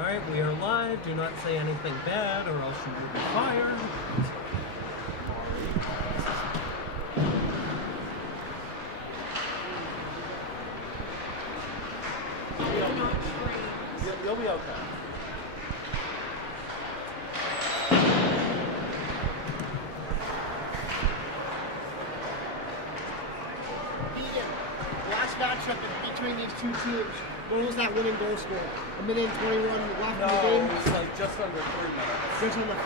Alright, we are live. Do not say anything bad or else you will be fired. You'll be okay. Last matchup between these two teams, what was that winning goal score? 1:21 left in the game? No, it's like just under 3 minutes. Just under 3.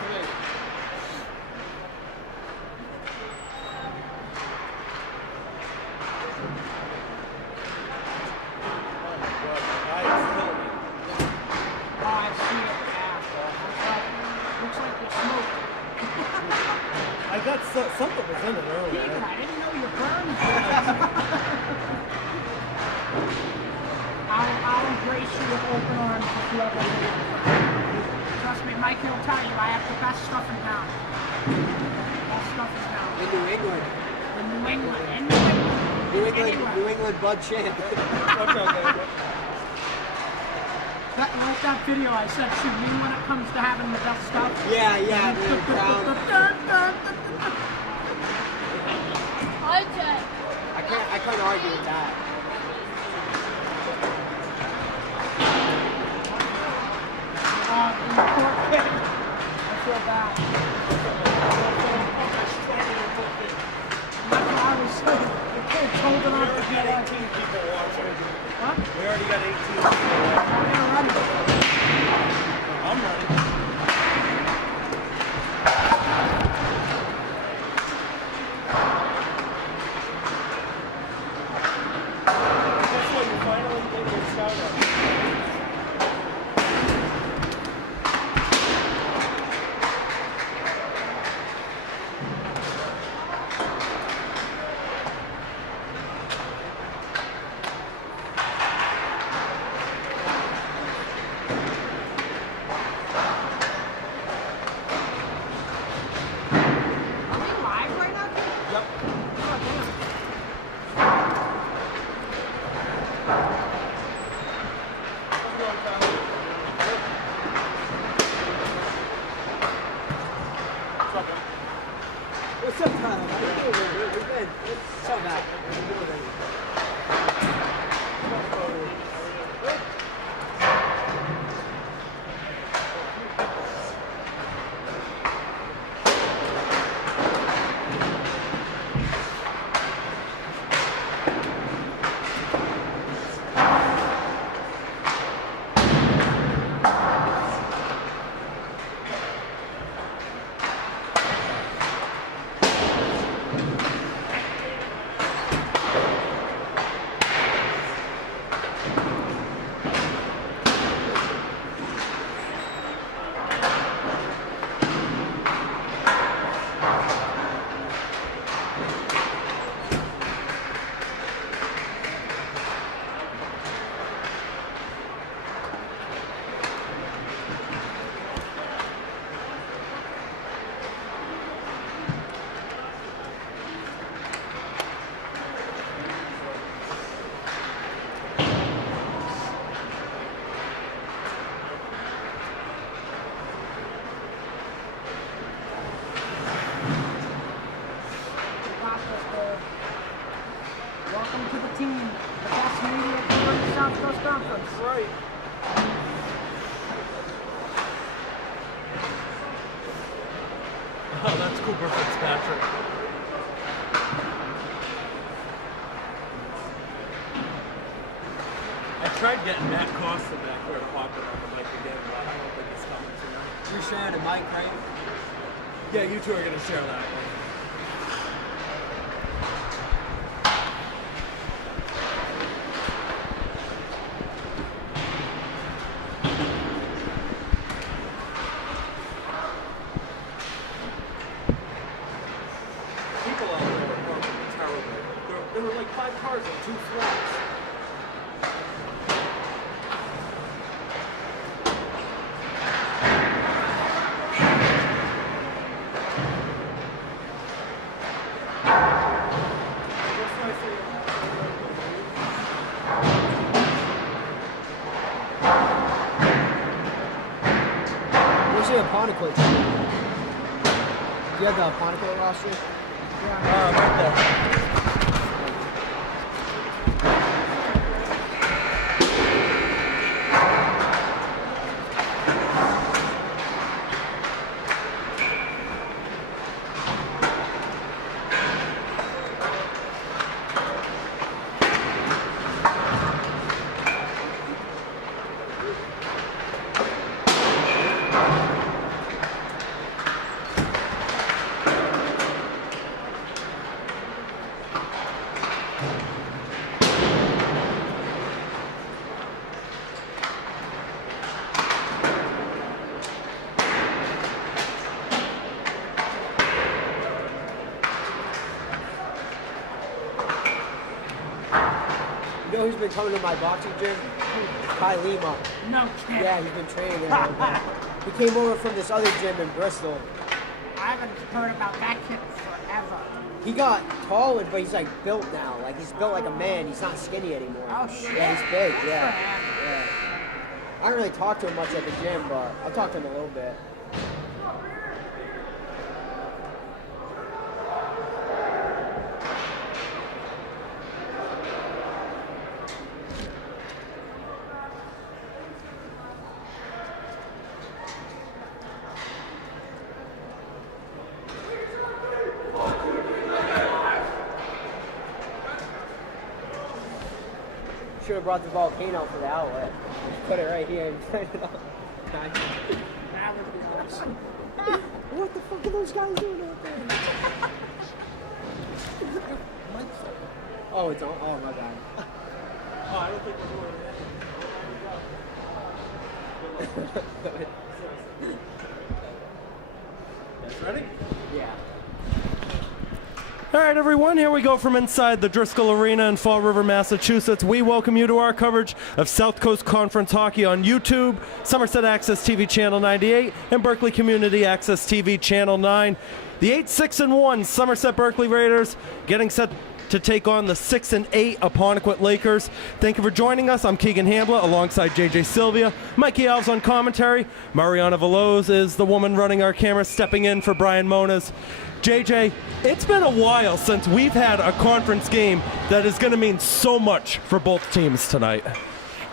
Something was in it earlier. Keegan, I didn't know you burned. I'll embrace you with open arms if you ever leave. Trust me, Mikey will tell you I have the best stuff in town. Best stuff in town. In New England. In New England. In New England. New England Bud Champ. Like that video I said, see me when it comes to having the best stuff. Yeah, the crowd. I can't argue with that. I feel bad. That's what I was saying. The kid's holding on to We got 18 people watching. What? We already got 18 people. I'm ready. Welcome to the team, the best media covering the South Coast Conference. Right. Oh, that's Cooper Fitzpatrick. I tried getting Matt Costa back here to pop it on the mic again, but I don't think it's coming tonight. You're sharing a mic, right? Yeah, you two are going to share that one. There were like 5 cars on 2 floors. Where's the Apponequet? Do you have the Apponequet roster? Right there. You know who's been coming to my boxing gym? Kai Lima. No kidding. Yeah, he's been training there. a little bit. He came over from this other gym in Bristol. I haven't heard about that kid forever. He got tall, but he's like built now. Like he's built like a man. He's not skinny anymore. Oh, shit. Yeah, he's big. Good Yeah. for him. Yeah. I don't really talk to him much at the gym, but I'll talk to him a little bit. Should have brought the volcano for the outlet. Put it right here and turn it on. That would be awesome. What the fuck are those guys doing out there? Oh, it's on. Oh, my bad. Oh, I don't think we're doing that. Guys ready? Yeah. All right, everyone, here we go from inside the Driscoll Arena in Fall River, Massachusetts. We welcome you to our coverage of South Coast Conference Hockey on YouTube, Somerset Access TV Channel 98, and Berkeley Community Access TV Channel 9. The 8-6-1 Somerset Berkley Raiders getting set to take on the 6-8 Apponequet Lakers. Thank you for joining us. I'm Keegan Hamblett alongside JJ Silvia, Mikey Alves on commentary. Mariana Veloz is the woman running our camera, stepping in for Brian Moniz. JJ, it's been a while since we've had a conference game that is going to mean so much for both teams tonight.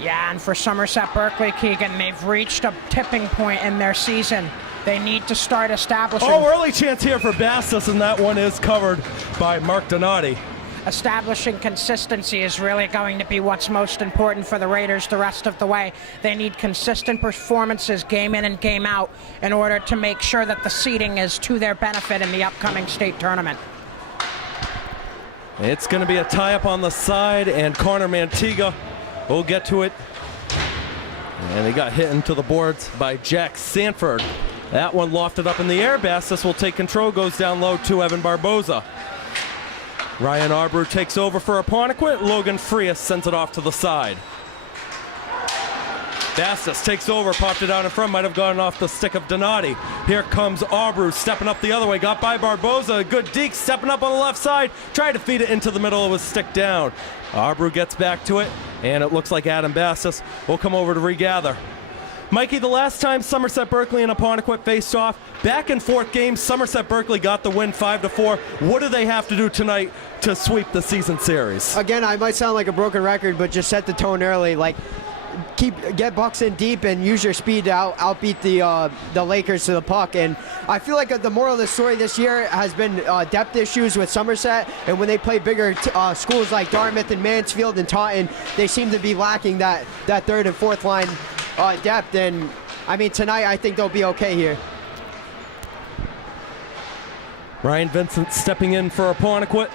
Yeah, and for Somerset Berkley, Keegan, they've reached a tipping point in their season. They need to start establishing... Oh, early chance here for Bastos, and that one is covered by Mark Donati. Establishing consistency is really going to be what's most important for the Raiders the rest of the way. They need consistent performances game in and game out in order to make sure that the seeding is to their benefit in the upcoming state tournament. It's going to be a tie-up on the side, and Connor Mantiga will get to it. And he got hit into the boards by Jack Sanford. That one lofted up in the air. Bastos will take control, goes down low to Evan Barboza. Ryan Arbrew takes over for Apponequet. Logan Frias sends it off to the side. Bastos takes over, popped it out in front, might have gone off the stick of Donati. Here comes Arbrew stepping up the other way, got by Barboza. A good deke stepping up on the left side, tried to feed it into the middle, it was stick down. Arbrew gets back to it, and it looks like Adam Bastos will come over to regather. Mikey, the last time Somerset Berkley and Apponequet faced off, back and forth games, Somerset Berkley got the win 5-4. What do they have to do tonight to sweep the season series? Again, I might sound like a broken record, but just set the tone early. Like, get Bucks in deep and use your speed to outbeat the Lakers to the puck. And I feel like the moral of the story this year has been depth issues with Somerset. And when they play bigger schools like Dartmouth and Mansfield and Taunton, they seem to be lacking that third and fourth line depth. And I mean, tonight I think they'll be okay here. Ryan Vincent stepping in for Apponequet.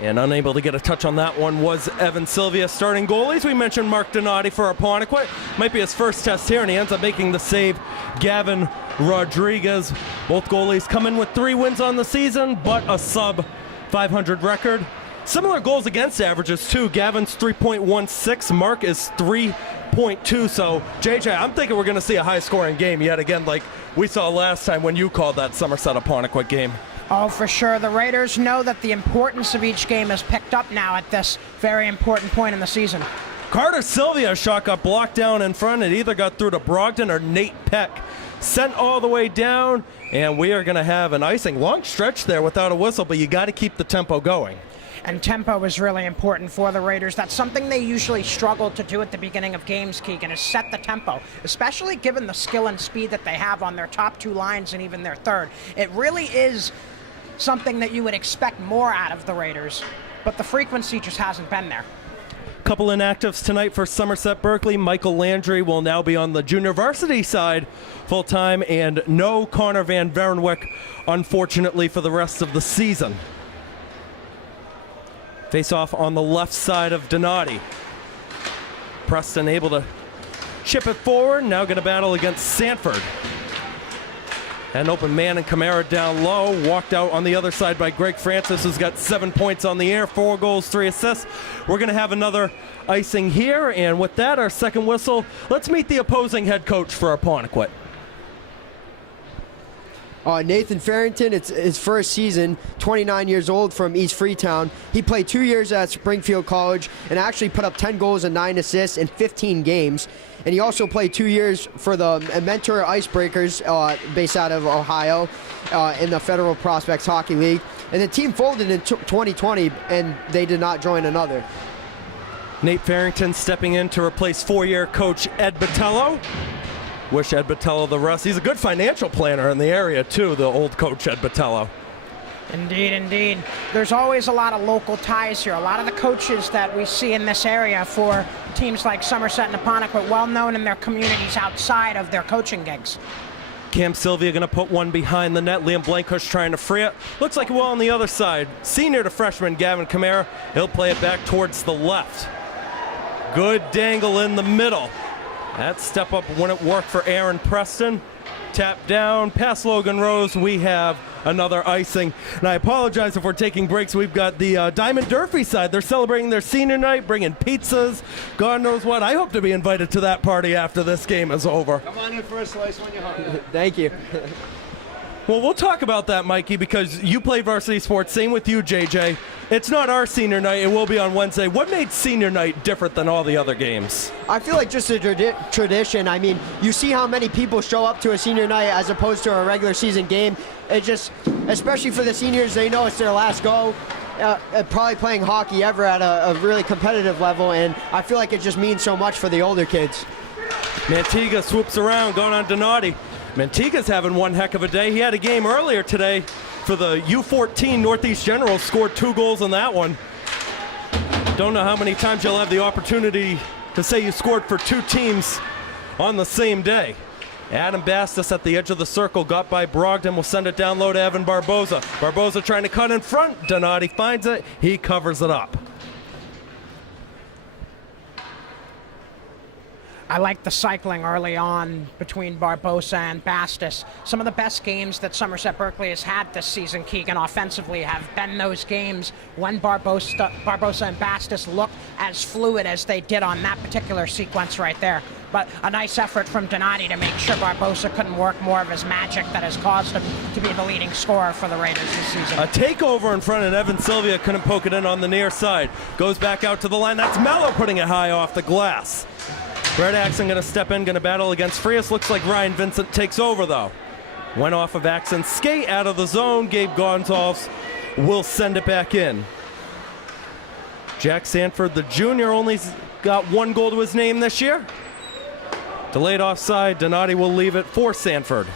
And unable to get a touch on that one was Evan Silvia. Starting goalies, we mentioned Mark Donati for Apponequet. Might be his first test here, and he ends up making the save. Gavin Rodriguez. Both goalies come in with 3 wins on the season, but a sub-500 record. Similar goals against averages, too. Gavin's 3.16. Mark is 3.2. So, JJ, I'm thinking we're going to see a high-scoring game yet again, like we saw last time when you called that Somerset Apponequet game. Oh, for sure. The Raiders know that the importance of each game is picked up now at this very important point in the season. Carter Silvia shot got blocked down in front. It either got through to Brogdon or Nate Peck. Sent all the way down, and we are going to have an icing. Long stretch there without a whistle, but you got to keep the tempo going. And tempo is really important for the Raiders. That's something they usually struggle to do at the beginning of games, Keegan, is set the tempo, especially given the skill and speed that they have on their top two lines and even their third. It really is something that you would expect more out of the Raiders, but the frequency just hasn't been there. Couple inactives tonight for Somerset Berkley. Michael Landry will now be on the junior varsity side full-time, and no Connor Van Verenwyck, unfortunately, for the rest of the season. Face-off on the left side of Donati. Preston able to chip it forward. Now going to battle against Sanford. An open man and Kamara down low. Walked out on the other side by Greg Francis, who's got 7 points on the air, 4 goals, 3 assists. We're going to have another icing here, and with that, our second whistle. Let's meet the opposing head coach for Apponequet. Nathan Farrington, it's his first season, 29 years old, from East Freetown. He played 2 years at Springfield College and actually put up 10 goals and 9 assists in 15 games. And he also played 2 years for the Mentor Icebreakers, based out of Ohio, in the Federal Prospects Hockey League. And the team folded in 2020, and they did not join another. Nate Farrington stepping in to replace 4-year coach Ed Botello. Wish Ed Botello the rest. He's a good financial planner in the area, too, the old coach Ed Botello. Indeed, indeed. There's always a lot of local ties here. A lot of the coaches that we see in this area for teams like Somerset and Apponequet, well known in their communities outside of their coaching gigs. Cam Silvia going to put one behind the net. Liam Blankush trying to free it. Looks like a well on the other side. Senior to freshman Gavin Kamara. He'll play it back towards the left. Good dangle in the middle. That step up wouldn't work for Aaron Preston. Tap down, past Logan Rose. We have another icing. And I apologize if we're taking breaks. We've got the Diamond Durfee side. They're celebrating their senior night, bringing pizzas, God knows what. I hope to be invited to that party after this game is over. Come on in for a slice when you're hungry. Thank you. Well, we'll talk about that, Mikey, because you played varsity sports. Same with you, JJ. It's not our senior night. It will be on Wednesday. What made senior night different than all the other games? I feel like just a tradition. I mean, you see how many people show up to a senior night as opposed to a regular season game. It just, especially for the seniors, they know it's their last go. Probably playing hockey ever at a really competitive level, and I feel like it just means so much for the older kids. Mantiga swoops around, going on Donati. Mantiga's having one heck of a day. He had a game earlier today for the U14 Northeast Generals, scored 2 goals in that one. Don't know how many times you'll have the opportunity to say you scored for 2 teams on the same day. Adam Bastis at the edge of the circle, got by Brogdon, will send it down low to Evan Barboza. Barboza trying to cut in front. Donati finds it. He covers it up. I like the cycling early on between Barbosa and Bastis. Some of the best games that Somerset Berkley has had this season, Keegan, offensively, have been those games when Barbosa and Bastis look as fluid as they did on that particular sequence right there. But a nice effort from Donati to make sure Barbosa couldn't work more of his magic that has caused him to be the leading scorer for the Raiders this season. A takeover in front, and Evan Silvia couldn't poke it in on the near side. Goes back out to the line. That's Mello putting it high off the glass. Brett Axon going to step in, going to battle against Frias. Looks like Ryan Vincent takes over, though. Went off of Axon's skate out of the zone. Gabe Gonzalez will send it back in. Jack Sanford, the junior, only got 1 goal to his name this year. Delayed offside. Donati will leave it for Sanford.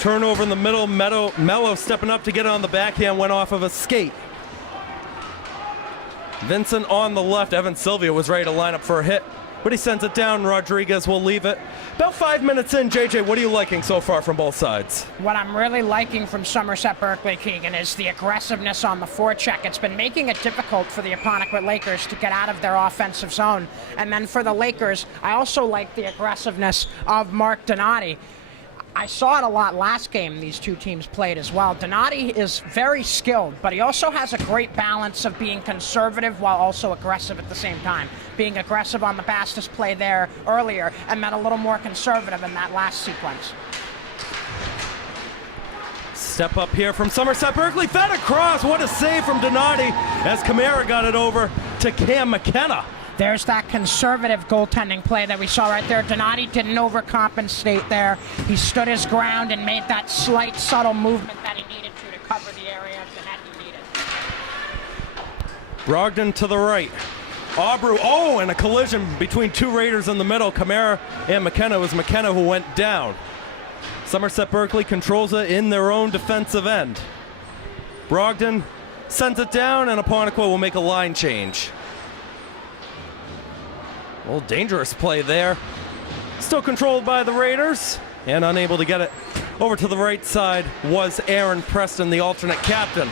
Turnover in the middle. Mello stepping up to get it on the backhand. Went off of a skate. Vincent on the left. Evan Silvia was ready to line up for a hit, but he sends it down. Rodriguez will leave it. About 5 minutes in, JJ, what are you liking so far from both sides? What I'm really liking from Somerset Berkley, Keegan, is the aggressiveness on the forecheck. It's been making it difficult for the Apponequet Lakers to get out of their offensive zone. And then for the Lakers, I also like the aggressiveness of Mark Donati. I saw it a lot last game these two teams played as well. Donati is very skilled, but he also has a great balance of being conservative while also aggressive at the same time. Being aggressive on the Bastis play there earlier, and then a little more conservative in that last sequence. Step up here from Somerset Berkley, fed across. What a save from Donati as Kamara got it over. to Cam McKenna. There's that conservative goaltending play that we saw right there. Donati didn't overcompensate there. He stood his ground and made that slight, subtle movement that he needed to cover the area of the net he needed. Brogdon to the right. Aubrew, and a collision between two Raiders in the middle. Kamara and McKenna. It was McKenna who went down. Somerset Berkley controls it in their own defensive end. Brogdon sends it down, and Apponequet will make a line change. A little dangerous play there. Still controlled by the Raiders, and unable to get it over to the right side was Aaron Preston, the alternate captain.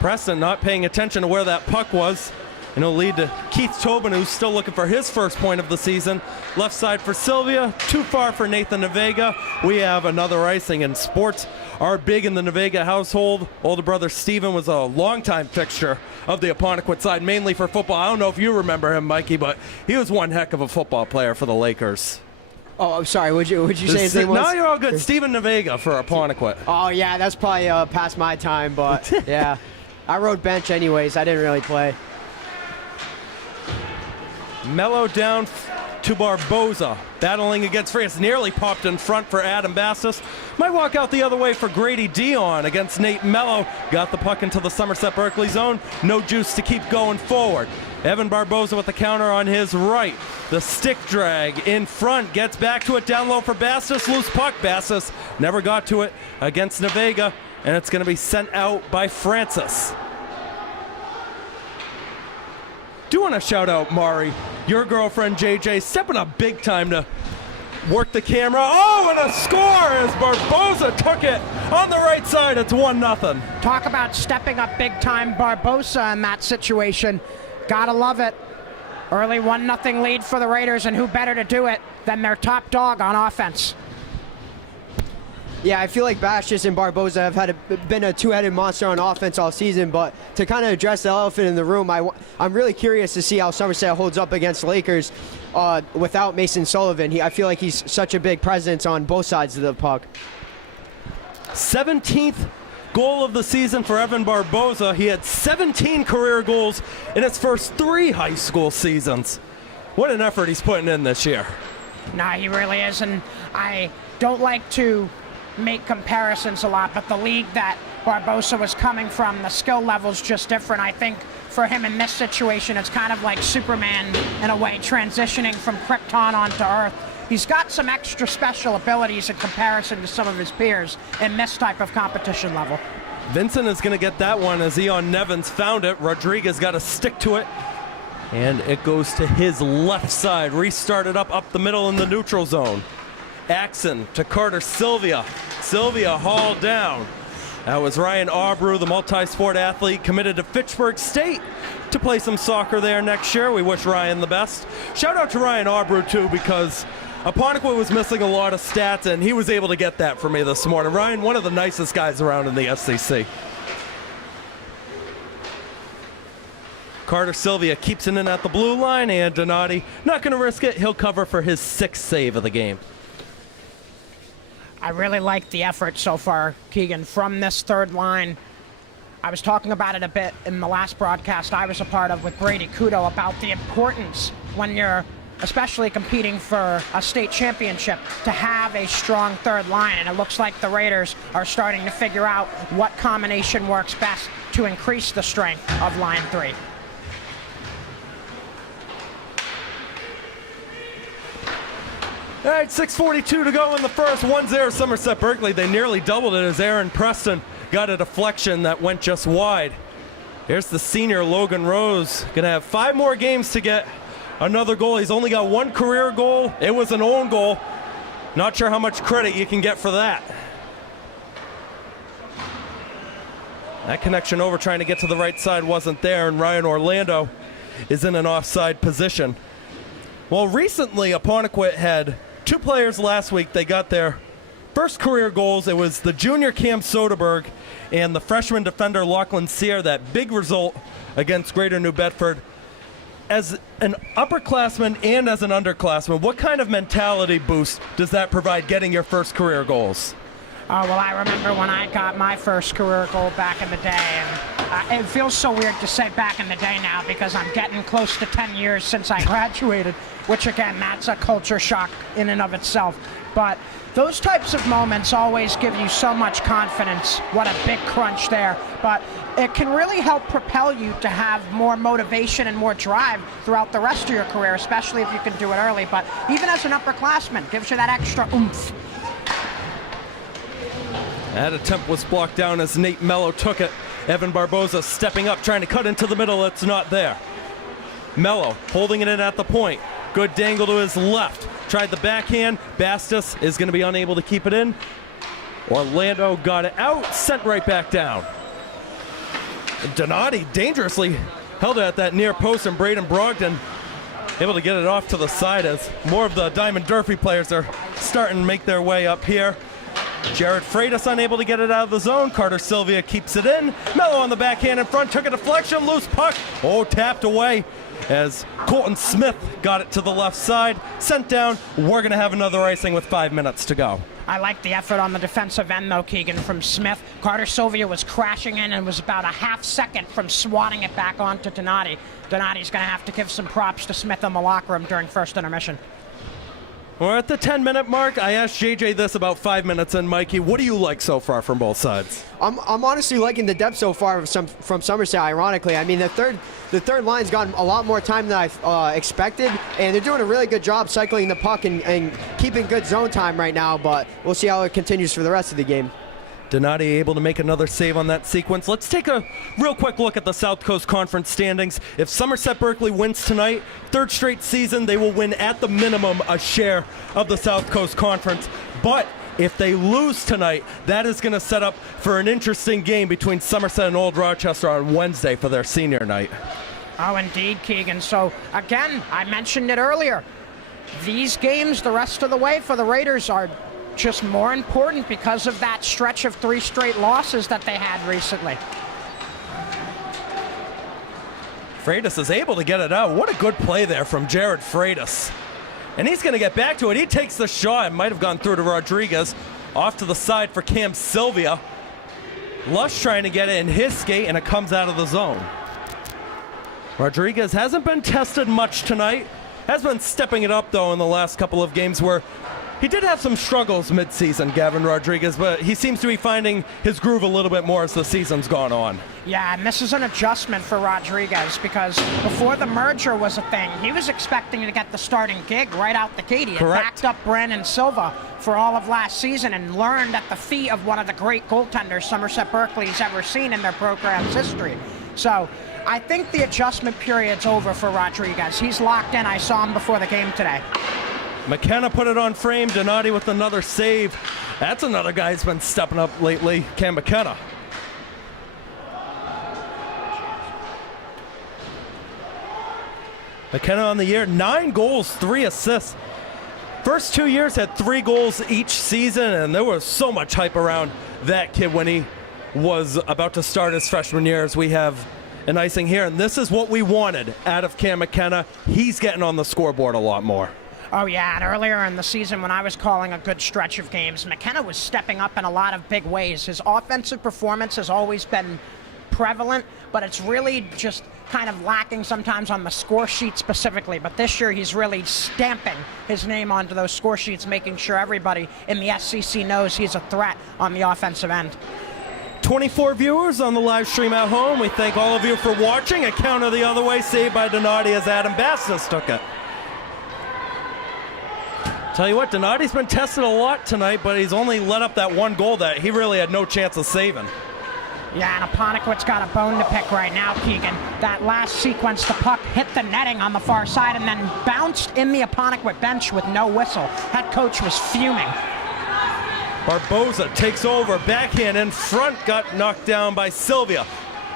Preston not paying attention to where that puck was, and it'll lead to Keith Tobin, who's still looking for his first point of the season. Left side for Silvia, too far for Nathan Navega. We have another icing, and sports are big in the Navega household. Older brother Steven was a longtime fixture of the Apponequet side, mainly for football. I don't know if you remember him, Mikey, but he was one heck of a football player for the Lakers. Oh, I'm sorry. Would you say his name was? No, you're all good. Steven Navega for Apponequet. Oh, yeah, that's probably past my time, but yeah. I rode bench anyways. I didn't really play. Mello down to Barboza, battling against France. Nearly popped in front for Adam Bastis. Might walk out the other way for Grady Dion against Nate Mello. Got the puck into the Somerset Berkley zone. No juice to keep going forward. Evan Barboza with the counter on his right. The stick drag in front. Gets back to it down low for Bastis. Loose puck. Bastis never got to it against Navega. And it's going to be sent out by Francis. Do want to shout out Mari, your girlfriend JJ, stepping up big time to work the camera. Oh, and a score as Barboza took it on the right side. It's 1-0. Talk about stepping up big time, Barboza in that situation. Gotta love it. Early 1-0 lead for the Raiders, and who better to do it than their top dog on offense? Yeah, I feel like Bastis and Barboza have been a two-headed monster on offense all season, but to kind of address the elephant in the room, I'm really curious to see how Somerset holds up against the Lakers without Mason Sullivan. I feel like he's such a big presence on both sides of the puck. 17th goal of the season for Evan Barboza. He had 17 career goals in his first 3 high school seasons. What an effort he's putting in this year. Nah, he really is, and I don't like to make comparisons a lot, but the league that Barboza was coming from, the skill level's just different. I think for him in this situation, it's kind of like Superman in a way, transitioning from Krypton onto Earth. He's got some extra special abilities in comparison to some of his peers in this type of competition level. Vincent is going to get that one as Eon Nevins found it. Rodriguez got to stick to it, and it goes to his left side. Restarted up the middle in the neutral zone. Axon to Carter Silvia. Silvia hauled down. That was Ryan Aubrew, the multi-sport athlete committed to Fitchburg State to play some soccer there next year. We wish Ryan the best. Shout out to Ryan Aubrew too, because Apponequet was missing a lot of stats, and he was able to get that for me this morning. Ryan, one of the nicest guys around in the SCC. Carter Silvia keeps it in at the blue line, and Donati not going to risk it. He'll cover for his 6th save of the game. I really like the effort so far, Keegan, from this third line. I was talking about it a bit in the last broadcast I was a part of with Brady Kudo about the importance when you're especially competing for a state championship to have a strong third line, and it looks like the Raiders are starting to figure out what combination works best to increase the strength of line 3. All right, 6:42 to go in the first. 1-0 Somerset Berkley. They nearly doubled it as Aaron Preston got a deflection that went just wide. Here's the senior Logan Rose. Gonna have 5 more games to get another goal. He's only got 1 career goal. It was an own goal. Not sure how much credit you can get for that. That connection over trying to get to the right side wasn't there, and Ryan Orlando is in an offside position. Well, recently Apponequet had 2 players last week. They got their first career goals. It was the junior Cam Soderberg and the freshman defender Lachlan Sear. That big result against Greater New Bedford. As an upperclassman and as an underclassman, what kind of mentality boost does that provide, getting your first career goals? Oh, well, I remember when I got my first career goal back in the day, and It feels so weird to say back in the day now because I'm getting close to 10 years since I graduated, which again, that's a culture shock in and of itself. But those types of moments always give you so much confidence. What a big crunch there. But it can really help propel you to have more motivation and more drive throughout the rest of your career, especially if you can do it early. But even as an upperclassman, gives you that extra oomph. That attempt was blocked down as Nate Mello took it. Evan Barboza stepping up, trying to cut into the middle. It's not there. Mello holding it in at the point. Good dangle to his left. Tried the backhand. Bastos is going to be unable to keep it in. Orlando got it out, sent right back down. Donati dangerously held it at that near post, and Braden Brogdon able to get it off to the side as more of the Diamond Durfee players are starting to make their way up here. Jared Freitas unable to get it out of the zone. Carter Silvia keeps it in. Mello on the backhand in front, took a deflection, loose puck. Oh, tapped away as Colton Smith got it to the left side. Sent down. We're going to have another icing with 5 minutes to go. I like the effort on the defensive end, though, Keegan, from Smith. Carter Silvia was crashing in and was about a half second from swatting it back onto Donati. Donati's going to have to give some props to Smith in the locker room during first intermission. We're at the 10-minute mark. I asked JJ this about 5 minutes in. Mikey, what do you like so far from both sides? I'm honestly liking the depth so far from Somerset, ironically. I mean, the third line's gotten a lot more time than I expected, and they're doing a really good job cycling the puck and keeping good zone time right now, but we'll see how it continues for the rest of the game. Donati able to make another save on that sequence. Let's take a real quick look at the South Coast Conference standings. If Somerset Berkley wins tonight, third straight season, they will win at the minimum a share of the South Coast Conference. But if they lose tonight, that is going to set up for an interesting game between Somerset and Old Rochester on Wednesday for their senior night. Oh, indeed, Keegan. So, again, I mentioned it earlier. These games the rest of the way for the Raiders are just more important because of that stretch of 3 straight losses that they had recently. Freitas is able to get it out. What a good play there from Jared Freitas. And he's going to get back to it. He takes the shot. It might have gone through to Rodriguez. Off to the side for Cam Silvia. Lush trying to get it in his skate, and it comes out of the zone. Rodriguez hasn't been tested much tonight. Has been stepping it up, though, in the last couple of games where he did have some struggles mid-season, Gavin Rodriguez, but he seems to be finding his groove a little bit more as the season's gone on. Yeah, and this is an adjustment for Rodriguez because before the merger was a thing, he was expecting to get the starting gig right out the gate. He had backed up Brandon Silva for all of last season and learned at the feet of one of the great goaltenders Somerset Berkley's ever seen in their program's history. So I think the adjustment period's over for Rodriguez. He's locked in. I saw him before the game today. McKenna put it on frame. Donati with another save. That's another guy who's been stepping up lately, Cam McKenna. McKenna on the year, 9 goals, 3 assists. First 2 years had 3 goals each season, and there was so much hype around that kid when he was about to start his freshman year, as we have an icing here. And this is what we wanted out of Cam McKenna. He's getting on the scoreboard a lot more. Oh, yeah, and earlier in the season when I was calling a good stretch of games, McKenna was stepping up in a lot of big ways. His offensive performance has always been prevalent, but it's really just kind of lacking sometimes on the score sheet specifically. But this year he's really stamping his name onto those score sheets, making sure everybody in the SEC knows he's a threat on the offensive end. 24 viewers on the live stream at home. We thank all of you for watching. A counter the other way, saved by Donati as Adam Bastos took it. Tell you what, Donati's been tested a lot tonight, but he's only let up that 1 goal that he really had no chance of saving. Yeah, and Apponequet's got a bone to pick right now, Keegan. That last sequence, the puck hit the netting on the far side and then bounced in the Apponequet bench with no whistle. That coach was fuming. Barboza takes over, backhand in front, got knocked down by Silvia.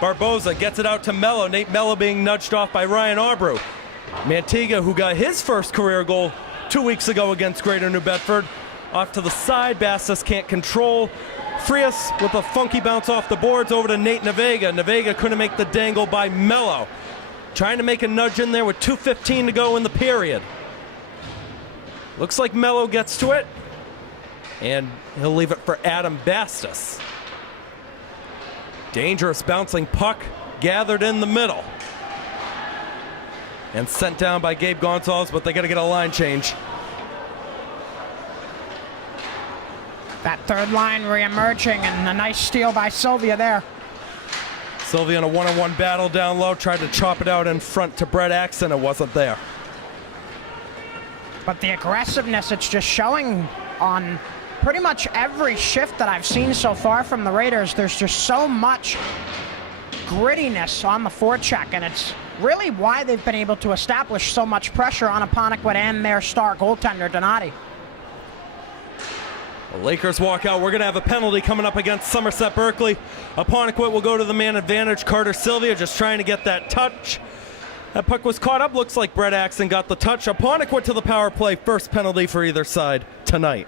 Barboza gets it out to Mello. Nate Mello being nudged off by Ryan Abreu. Mantiga, who got his first career goal 2 weeks ago against Greater New Bedford, off to the side. Bastos can't control. Frias with a funky bounce off the boards over to Nate Navega. Navega couldn't make the dangle by Mello. Trying to make a nudge in there with 2:15 to go in the period. Looks like Mello gets to it, and he'll leave it for Adam Bastos. Dangerous bouncing puck gathered in the middle. And sent down by Gabe Gonzalez, but they got to get a line change. That third line re-emerging, and a nice steal by Silvia there. Silvia in a one-on-one battle down low, tried to chop it out in front to Brett Axon. It wasn't there. But the aggressiveness it's just showing on pretty much every shift that I've seen so far from the Raiders, there's just so much grittiness on the forecheck, and it's really why they've been able to establish so much pressure on Apponequet and their star goaltender, Donati. The Lakers walk out. We're going to have a penalty coming up against Somerset Berkley. Apponequet will go to the man advantage. Carter Silvia just trying to get that touch. That puck was caught up. Looks like Brett Axon got the touch. Apponequet to the power play. First penalty for either side tonight.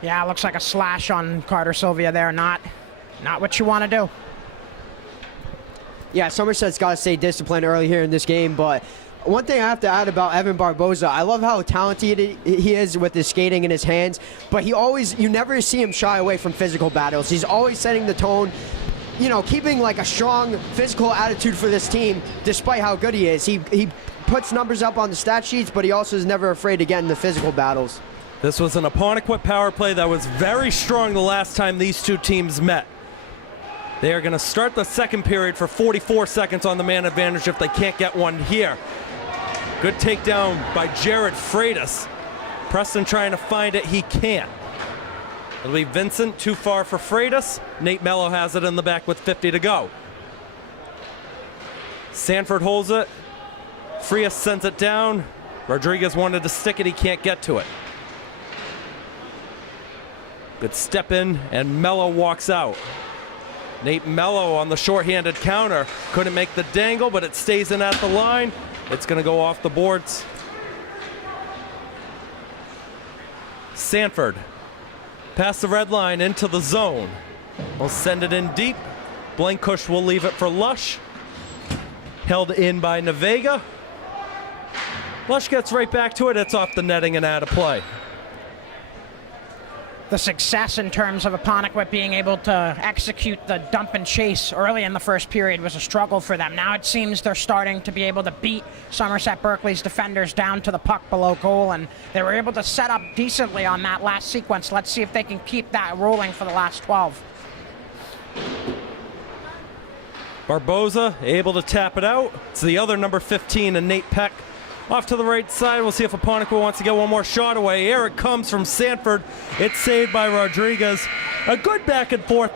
Yeah, looks like a slash on Carter Silvia there. Not what you want to do. Yeah, Somerset's got to stay disciplined early here in this game, but one thing I have to add about Evan Barboza, I love how talented he is with his skating and his hands, but you never see him shy away from physical battles. He's always setting the tone, you know, keeping like a strong physical attitude for this team despite how good he is. He puts numbers up on the stat sheets, but he also is never afraid to get in the physical battles. This was an Apponequet power play that was very strong the last time these two teams met. They are going to start the second period for 44 seconds on the man advantage if they can't get one here. Good takedown by Jared Freitas. Preston trying to find it. He can't. It'll be Vincent, too far for Freitas. Nate Mello has it in the back with 50 to go. Sanford holds it. Frias sends it down. Rodriguez wanted to stick it. He can't get to it. Good step in, and Mello walks out. Nate Mello on the shorthanded counter. Couldn't make the dangle, but it stays in at the line. It's going to go off the boards. Sanford past the red line into the zone. We'll send it in deep. Blankush will leave it for Lush. Held in by Navega. Lush gets right back to it. It's off the netting and out of play. The success in terms of Apponequet being able to execute the dump and chase early in the first period was a struggle for them. Now it seems they're starting to be able to beat Somerset Berkley's defenders down to the puck below goal, and they were able to set up decently on that last sequence. Let's see if they can keep that rolling for the last 12. Barboza able to tap it out. It's the other number 15, and Nate Peck off to the right side. We'll see if Apponequet wants to get one more shot away. Here it comes from Sanford. It's saved by Rodriguez. A good back and forth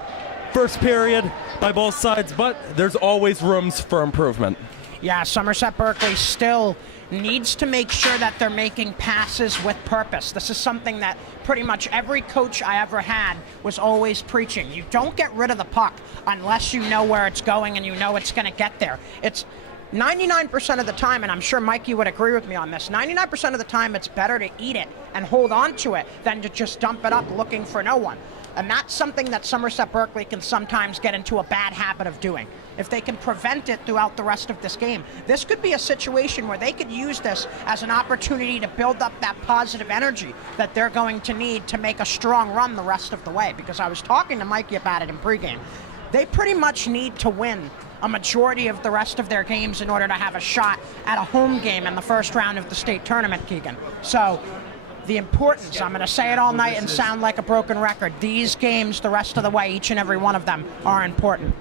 first period by both sides, but there's always rooms for improvement. Yeah, Somerset Berkley still needs to make sure that they're making passes with purpose. This is something that pretty much every coach I ever had was always preaching. You don't get rid of the puck unless you know where it's going and you know it's going to get there. It's 99% of the time, and I'm sure Mikey would agree with me on this, 99% of the time it's better to eat it and hold on to it than to just dump it up looking for no one. And that's something that Somerset Berkley can sometimes get into a bad habit of doing. If they can prevent it throughout the rest of this game, this could be a situation where they could use this as an opportunity to build up that positive energy that they're going to need to make a strong run the rest of the way. Because I was talking to Mikey about it in pregame. They pretty much need to win a majority of the rest of their games in order to have a shot at a home game in the first round of the state tournament, Keegan. So the importance, I'm going to say it all night and sound like a broken record, these games the rest of the way, each and every one of them, are important.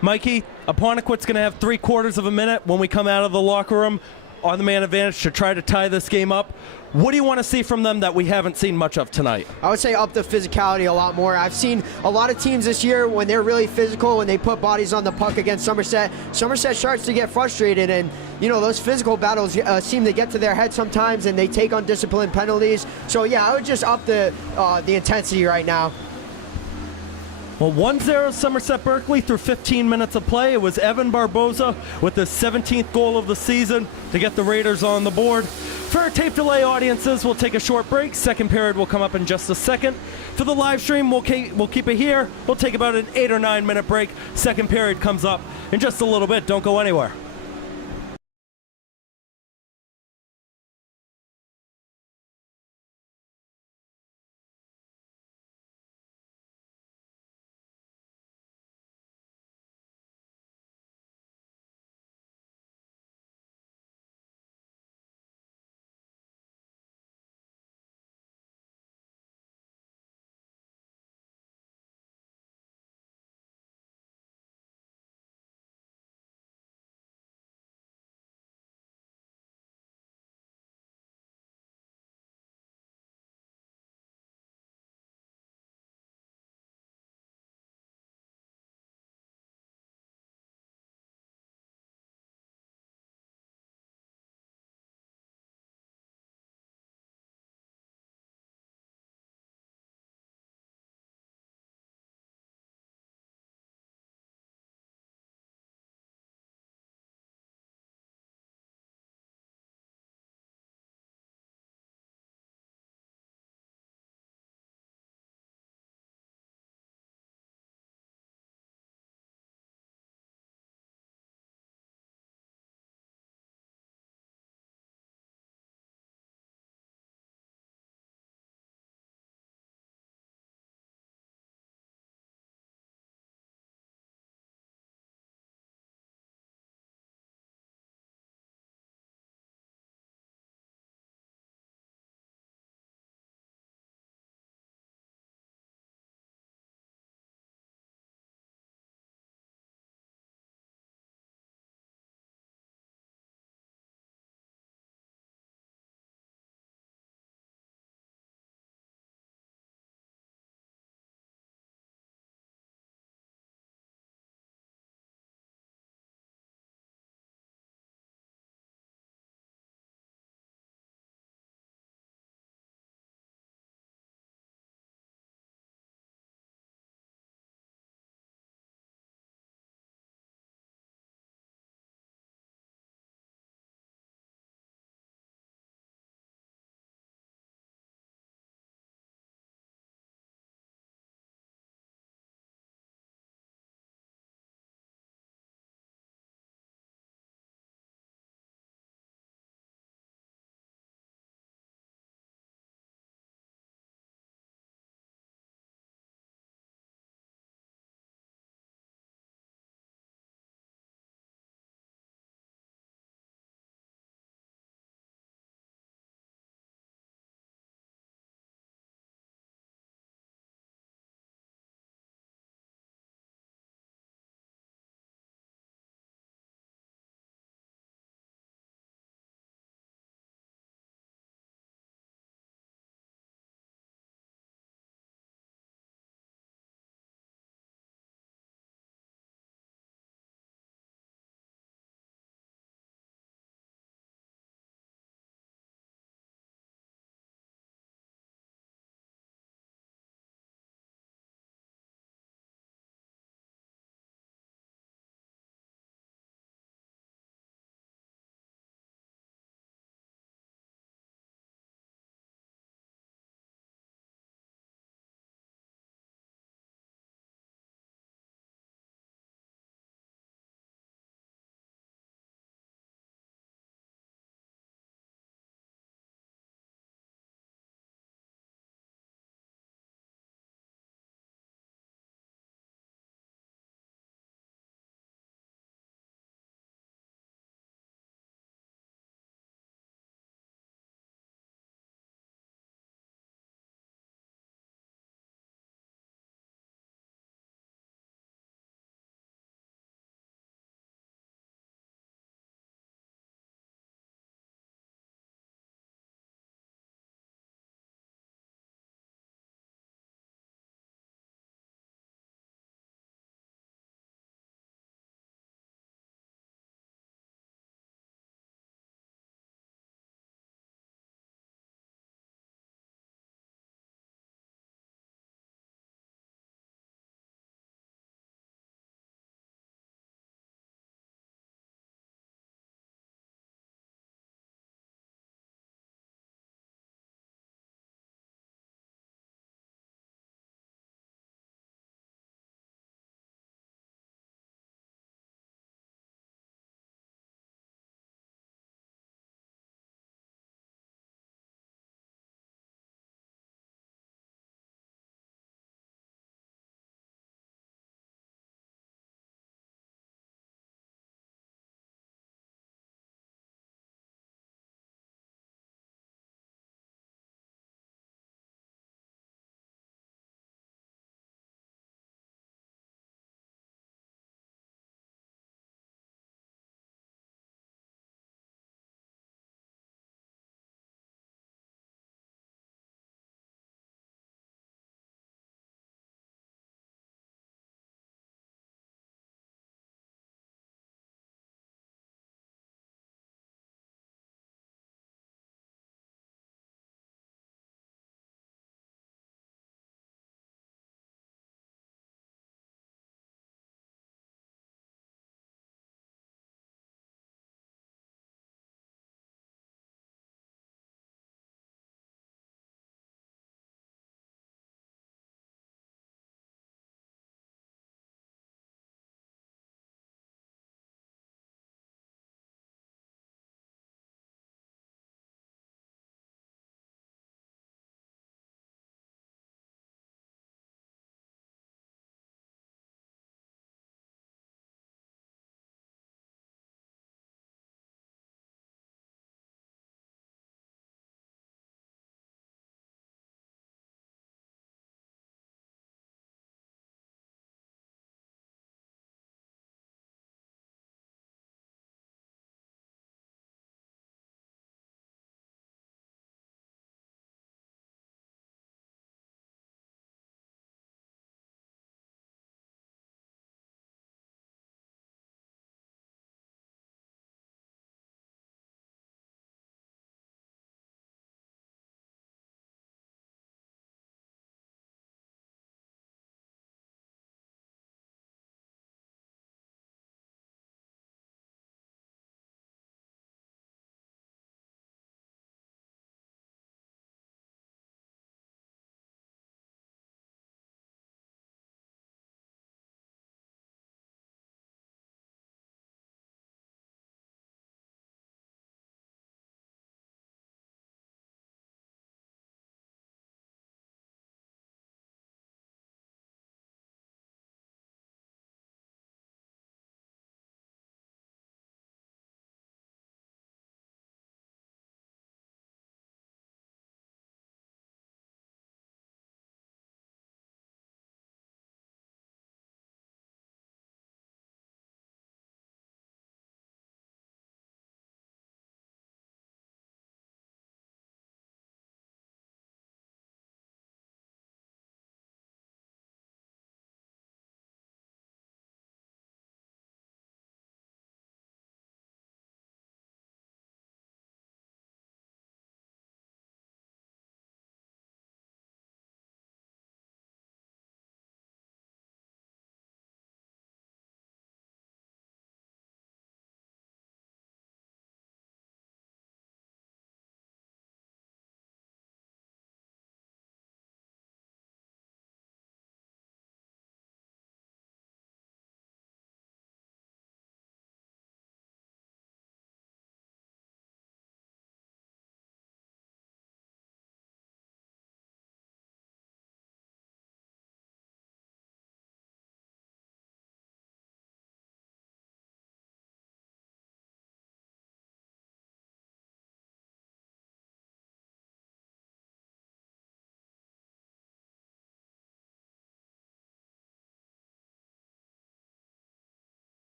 Mikey, Apponequet's going to have 3/4 of a minute when we come out of the locker room on the man advantage to try to tie this game up. What do you want to see from them that we haven't seen much of tonight? I would say up the physicality a lot more. I've seen a lot of teams this year when they're really physical, when they put bodies on the puck against Somerset, Somerset starts to get frustrated, and you know those physical battles seem to get to their head sometimes, and they take undisciplined penalties. So yeah, I would just up the intensity right now. Well, 1-0 Somerset Berkley through 15 minutes of play. It was Evan Barboza with his 17th goal of the season to get the Raiders on the board. For our tape delay audiences, we'll take a short break. Second period will come up in just a second. For the live stream, we'll keep it here. We'll take about an 8 or 9 minute break. Second period comes up in just a little bit. Don't go anywhere.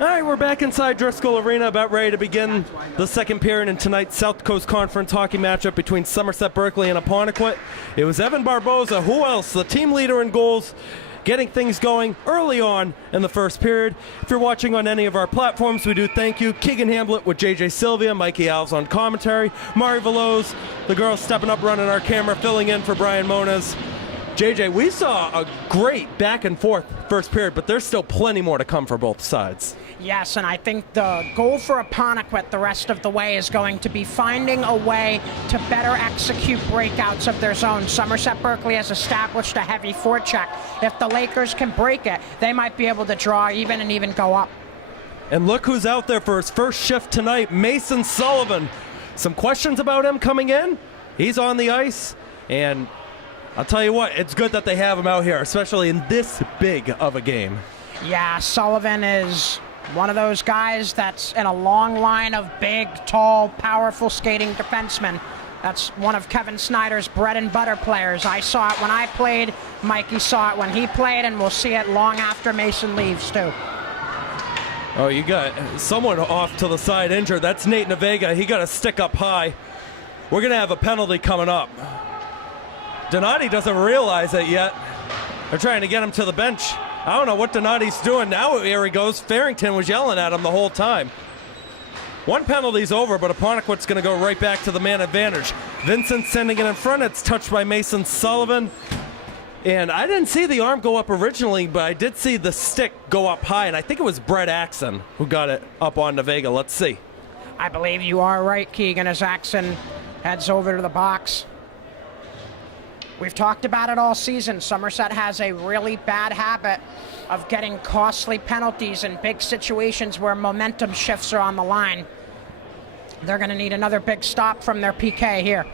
All right, we're back inside Driscoll Arena, about ready to begin the second period in tonight's South Coast Conference hockey matchup between Somerset Berkley and Apponequet. It was Evan Barboza, who else, the team leader in goals, getting things going early on in the first period. If you're watching on any of our platforms, we do thank you. Keegan Hamblett with JJ Silvia, Mikey Alves on commentary, Mari Veloz, the girls stepping up, running our camera, filling in for Brian Moniz. JJ, we saw a great back and forth first period, but there's still plenty more to come for both sides. Yes, and I think the goal for Apponequet the rest of the way is going to be finding a way to better execute breakouts of their zone. Somerset Berkley has established a heavy forecheck. If the Lakers can break it, they might be able to draw even and even go up. And look who's out there for his first shift tonight, Mason Sullivan. Some questions about him coming in. He's on the ice, and I'll tell you what, it's good that they have him out here, especially in this big of a game. Yeah, Sullivan is one of those guys that's in a long line of big, tall, powerful skating defensemen. That's one of Kevin Snyder's bread and butter players. I saw it when I played, Mikey saw it when he played, and we'll see it long after Mason leaves too. Oh, you got someone off to the side injured. That's Nate Navega. He got a stick up high. We're going to have a penalty coming up. Donati doesn't realize it yet. They're trying to get him to the bench. I don't know what Donati's doing now. Here he goes. Farrington was yelling at him the whole time. One penalty's over, but Apponequet's going to go right back to the man advantage. Vincent sending it in front. It's touched by Mason Sullivan. And I didn't see the arm go up originally, but I did see the stick go up high, and I think it was Brett Axon who got it up on Navega. Let's see. I believe you are right, Keegan, as Axon heads over to the box. We've talked about it all season. Somerset has a really bad habit of getting costly penalties in big situations where momentum shifts are on the line. They're going to need another big stop from their PK here.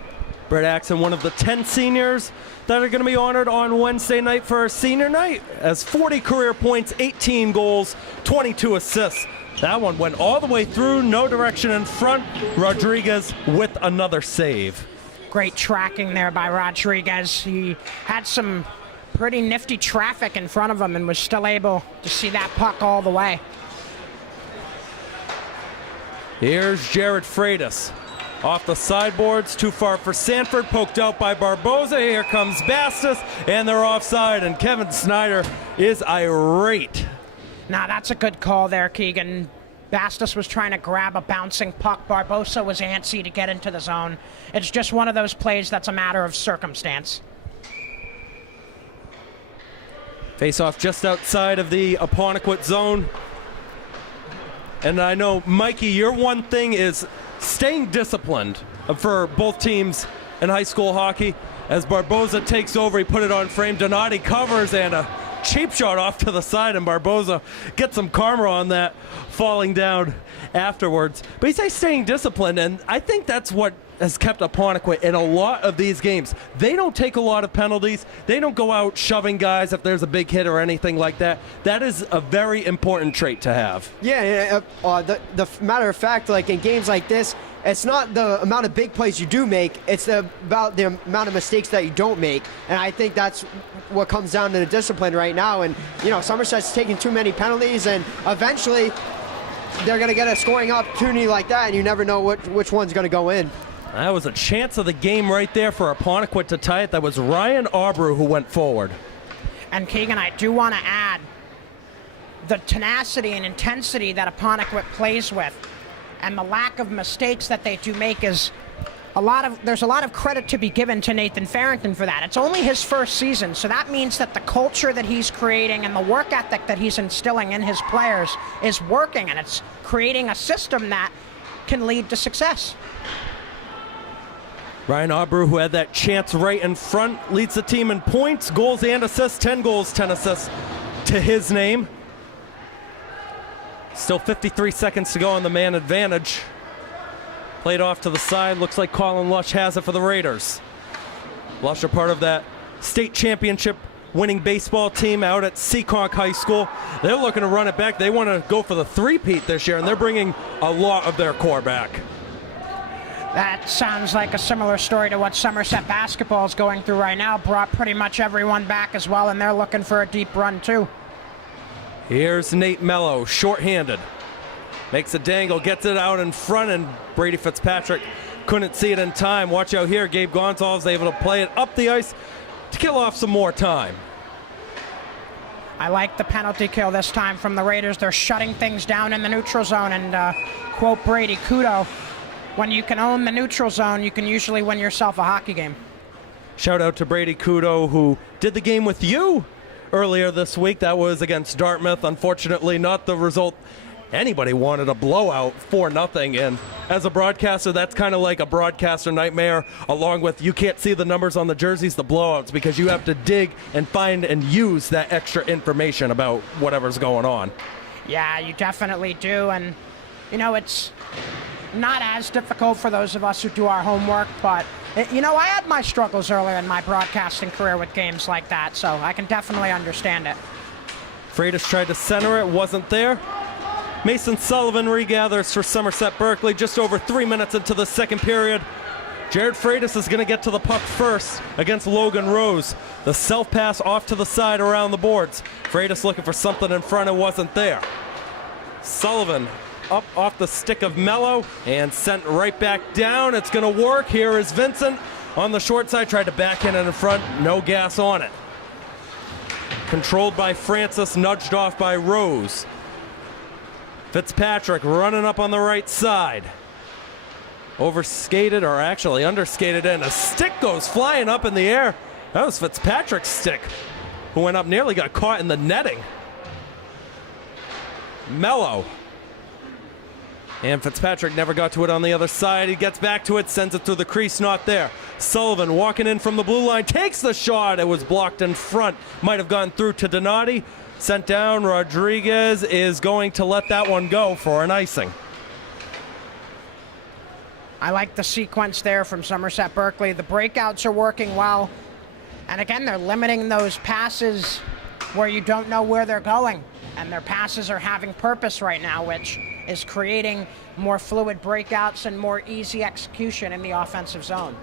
Brett Axon, one of the 10 seniors that are going to be honored on Wednesday night for our senior night, has 40 career points, 18 goals, 22 assists. That one went all the way through, no direction in front. Rodriguez with another save. Great tracking there by Rodriguez. He had some pretty nifty traffic in front of him and was still able to see that puck all the way. Here's Jared Freitas. Off the sideboards, too far for Sanford, poked out by Barboza. Here comes Bastos, and they're offside, and Kevin Snyder is irate. Now that's a good call there, Keegan. Bastos was trying to grab a bouncing puck. Barboza was antsy to get into the zone. It's just one of those plays that's a matter of circumstance. Face-off just outside of the Apponequet zone. And I know, Mikey, your one thing is staying disciplined for both teams in high school hockey. As Barboza takes over, he put it on frame. Donati covers, and a cheap shot off to the side, and Barboza gets some karma on that, falling down afterwards. But he's staying disciplined, and I think that's what has kept Apponequet in a lot of these games. They don't take a lot of penalties. They don't go out shoving guys if there's a big hit or anything like that. That is a very important trait to have. Yeah, the matter of fact, like in games like this, it's not the amount of big plays you do make, it's about the amount of mistakes that you don't make. And I think that's what comes down to the discipline right now. And, you know, Somerset's taking too many penalties, and eventually they're going to get a scoring opportunity like that, and you never know which one's going to go in. That was a chance of the game right there for Apponequet to tie it. That was Ryan Aubrew who went forward. And Keegan, I do want to add the tenacity and intensity that Apponequet plays with, and the lack of mistakes that they do make is there's a lot of credit to be given to Nathan Farrington for that. It's only his first season, so that means that the culture that he's creating and the work ethic that he's instilling in his players is working, and it's creating a system that can lead to success. Ryan Aubrew, who had that chance right in front, leads the team in points, goals, and assists. 10 goals, 10 assists to his name. Still 53 seconds to go on the man advantage. Played off to the side. Looks like Colin Lush has it for the Raiders. Lush are part of that state championship winning baseball team out at Seekonk High School. They're looking to run it back. They want to go for the three-peat this year, and they're bringing a lot of their core back. That sounds like a similar story to what Somerset basketball is going through right now. Brought pretty much everyone back as well, and they're looking for a deep run too. Here's Nate Mello, shorthanded. Makes a dangle, gets it out in front, and Brady Fitzpatrick couldn't see it in time. Watch out here, Gabe Gonzalez able to play it up the ice to kill off some more time. I like the penalty kill this time from the Raiders. They're shutting things down in the neutral zone, and quote Brady, kudo. When you can own the neutral zone, you can usually win yourself a hockey game. Shout out to Brady Kudo, who did the game with you earlier this week. That was against Dartmouth. Unfortunately, not the result anybody wanted, a blowout, 4-0. And as a broadcaster, that's kind of like a broadcaster nightmare, along with you can't see the numbers on the jerseys, the blowouts, because you have to dig and find and use that extra information about whatever's going on. Yeah, you definitely do. And, you know, it's not as difficult for those of us who do our homework, but, you know, I had my struggles earlier in my broadcasting career with games like that, so I can definitely understand it. Freitas tried to center it, wasn't there. Mason Sullivan regathers for Somerset Berkley just over 3 minutes into the second period. Jared Freitas is going to get to the puck first against Logan Rose. The self-pass off to the side around the boards. Freitas looking for something in front, it wasn't there. Sullivan up off the stick of Mello and sent right back down. It's going to work. Here is Vincent on the short side, tried to backhand it in front, no gas on it. Controlled by Francis, nudged off by Rose. Fitzpatrick running up on the right side. Overskated, or actually underskated, and a stick goes flying up in the air. That was Fitzpatrick's stick, who went up, nearly got caught in the netting. Mello. And Fitzpatrick never got to it on the other side. He gets back to it, sends it through the crease, not there. Sullivan walking in from the blue line, takes the shot. It was blocked in front. Might have gone through to Donati. Sent down. Rodriguez is going to let that one go for an icing. I like the sequence there from Somerset Berkley. The breakouts are working well. And again, they're limiting those passes where you don't know where they're going. And their passes are having purpose right now, which is creating more fluid breakouts and more easy execution in the offensive zone.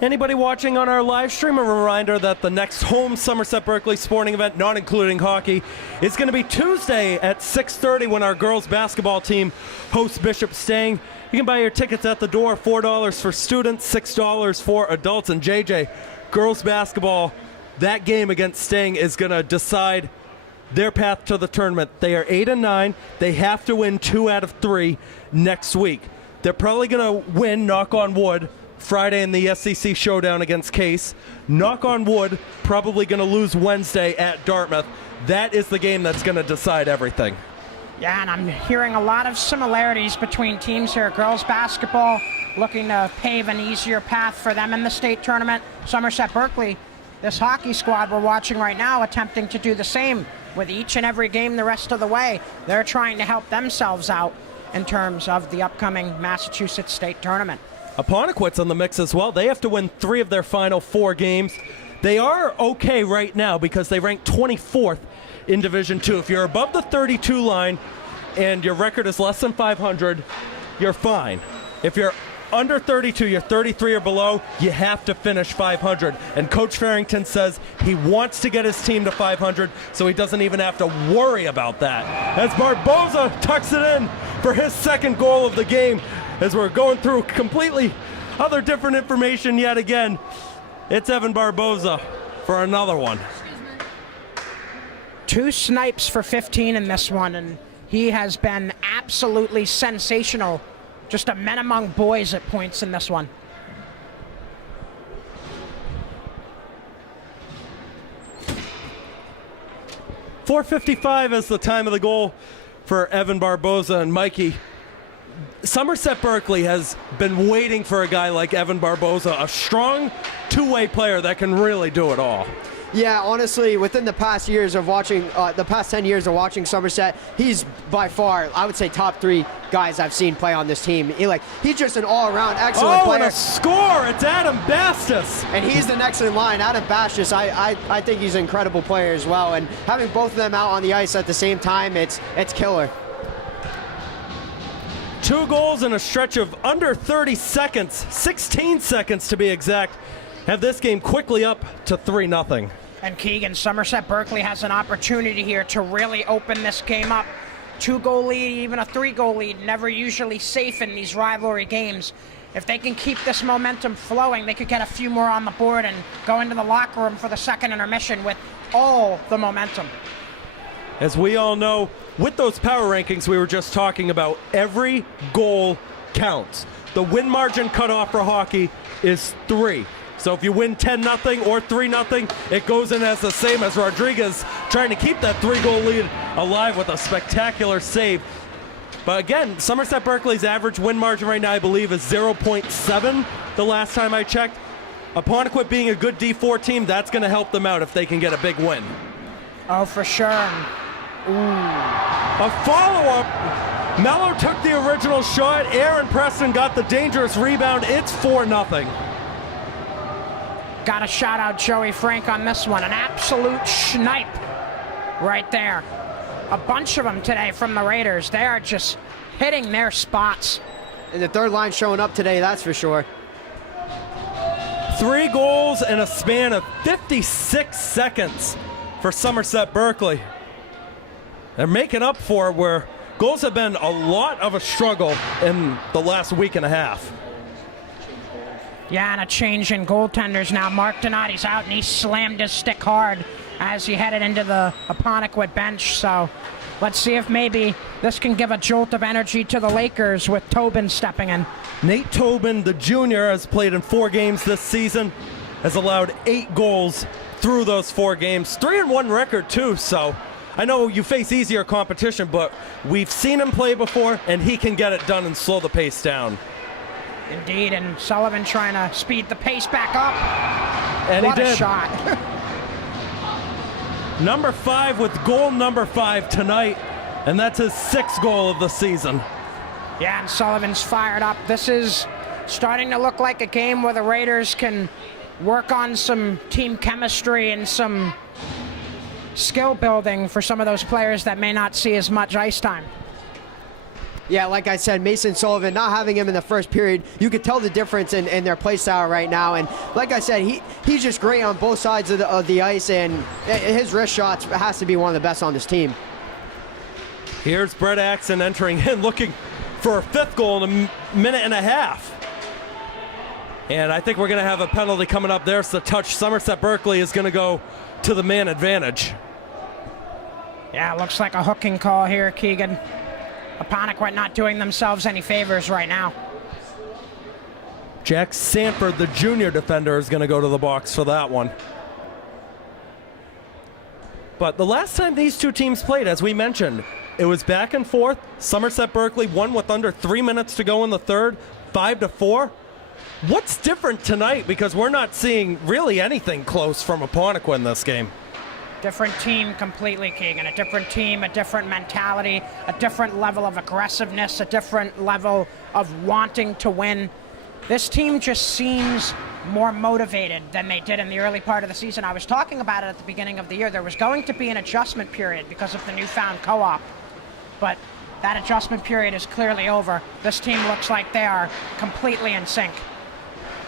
Anybody watching on our live stream, a reminder that the next home Somerset Berkley sporting event, not including hockey, is going to be Tuesday at 6:30 when our girls basketball team hosts Bishop Stang. You can buy your tickets at the door, $4 for students, $6 for adults. And JJ, girls basketball, that game against Stang is going to decide their path to the tournament. They are 8-9. They have to win 2 out of 3 next week. They're probably going to win, knock on wood, Friday in the SEC showdown against Case. Knock on wood, probably going to lose Wednesday at Dartmouth. That is the game that's going to decide everything. Yeah, and I'm hearing a lot of similarities between teams here. Girls basketball looking to pave an easier path for them in the state tournament. Somerset Berkley, this hockey squad we're watching right now, attempting to do the same with each and every game the rest of the way. They're trying to help themselves out in terms of the upcoming Massachusetts state tournament. Apponequet's on the mix as well. They have to win 3 of their final 4 games. They are okay right now because they rank 24th in Division II. If you're above the 32 line and your record is less than 500, you're fine. If you're under 32, you're 33 or below, you have to finish 500. And Coach Farrington says he wants to get his team to 500 so he doesn't even have to worry about that. As Barboza tucks it in for his second goal of the game, as we're going through completely other different information yet again, it's Evan Barboza for another one. 2 snipes for 15 in this one, and he has been absolutely sensational. Just a men among boys at points in this one. .455 is the time of the goal for Evan Barboza. And Mikey, Somerset Berkley has been waiting for a guy like Evan Barboza, a strong two-way player that can really do it all. Yeah, honestly, within the past years of watching, the past 10 years of watching Somerset, he's by far, I would say, top 3 guys I've seen play on this team. He's just an all-around excellent player. And a score! It's Adam Bastis! And he's the next in line. Adam Bastis, I think he's an incredible player as well. And having both of them out on the ice at the same time, it's killer. 2 goals in a stretch of under 30 seconds, 16 seconds to be exact, have this game quickly up to 3-0. And Keegan, Somerset Berkley has an opportunity here to really open this game up. 2-goal lead, even a 3-goal lead, never usually safe in these rivalry games. If they can keep this momentum flowing, they could get a few more on the board and go into the locker room for the second intermission with all the momentum. As we all know, with those power rankings we were just talking about, every goal counts. The win margin cutoff for hockey is 3. So if you win 10-0 or 3-0, it goes in as the same as Rodriguez trying to keep that 3-goal lead alive with a spectacular save. But again, Somerset Berkley's average win margin right now, I believe, is 0.7 the last time I checked. Apponequet being a good D4 team, that's going to help them out if they can get a big win. Oh, for sure. Ooh. A follow-up. Mello took the original shot. Aaron Preston got the dangerous rebound. It's 4-0. Got to shout out Joey Frank on this one. An absolute snipe right there. A bunch of them today from the Raiders. They are just hitting their spots. And the third line showing up today, that's for sure. 3 goals in a span of 56 seconds for Somerset Berkley. They're making up for it where goals have been a lot of a struggle in the last week and a half. Yeah, and a change in goaltenders now. Mark Donati's out, and he slammed his stick hard as he headed into the Apponequet bench. So let's see if maybe this can give a jolt of energy to the Lakers with Tobin stepping in. Nate Tobin, the junior, has played in 4 games this season, has allowed 8 goals through those 4 games. 3-1 record, too, so I know you face easier competition, but we've seen him play before, and he can get it done and slow the pace down. Indeed, and Sullivan trying to speed the pace back up. And what he did. A shot. Number 5 with goal number 5 tonight, and that's his 6th goal of the season. Yeah, and Sullivan's fired up. This is starting to look like a game where the Raiders can work on some team chemistry and some skill building for some of those players that may not see as much ice time. Yeah, like I said, Mason Sullivan, not having him in the first period, you could tell the difference in their play style right now. And like I said, he's just great on both sides of the ice, and his wrist shots has to be one of the best on this team. Here's Brett Axon entering in, looking for a 5th goal in a minute and a half. And I think we're going to have a penalty coming up. There's the touch. Somerset Berkley is going to go to the man advantage. Yeah, looks like a hooking call here, Keegan. Apponequet not doing themselves any favors right now. Jack Sanford, the junior defender, is going to go to the box for that one. But the last time these two teams played, as we mentioned, it was back and forth. Somerset Berkley won with under 3 minutes to go in the third, 5-4. What's different tonight? Because we're not seeing really anything close from Apponequet in this game. Different team completely, Keegan. A different team, a different mentality, a different level of aggressiveness, a different level of wanting to win. This team just seems more motivated than they did in the early part of the season. I was talking about it at the beginning of the year. There was going to be an adjustment period because of the newfound co-op, but that adjustment period is clearly over. This team looks like they are completely in sync.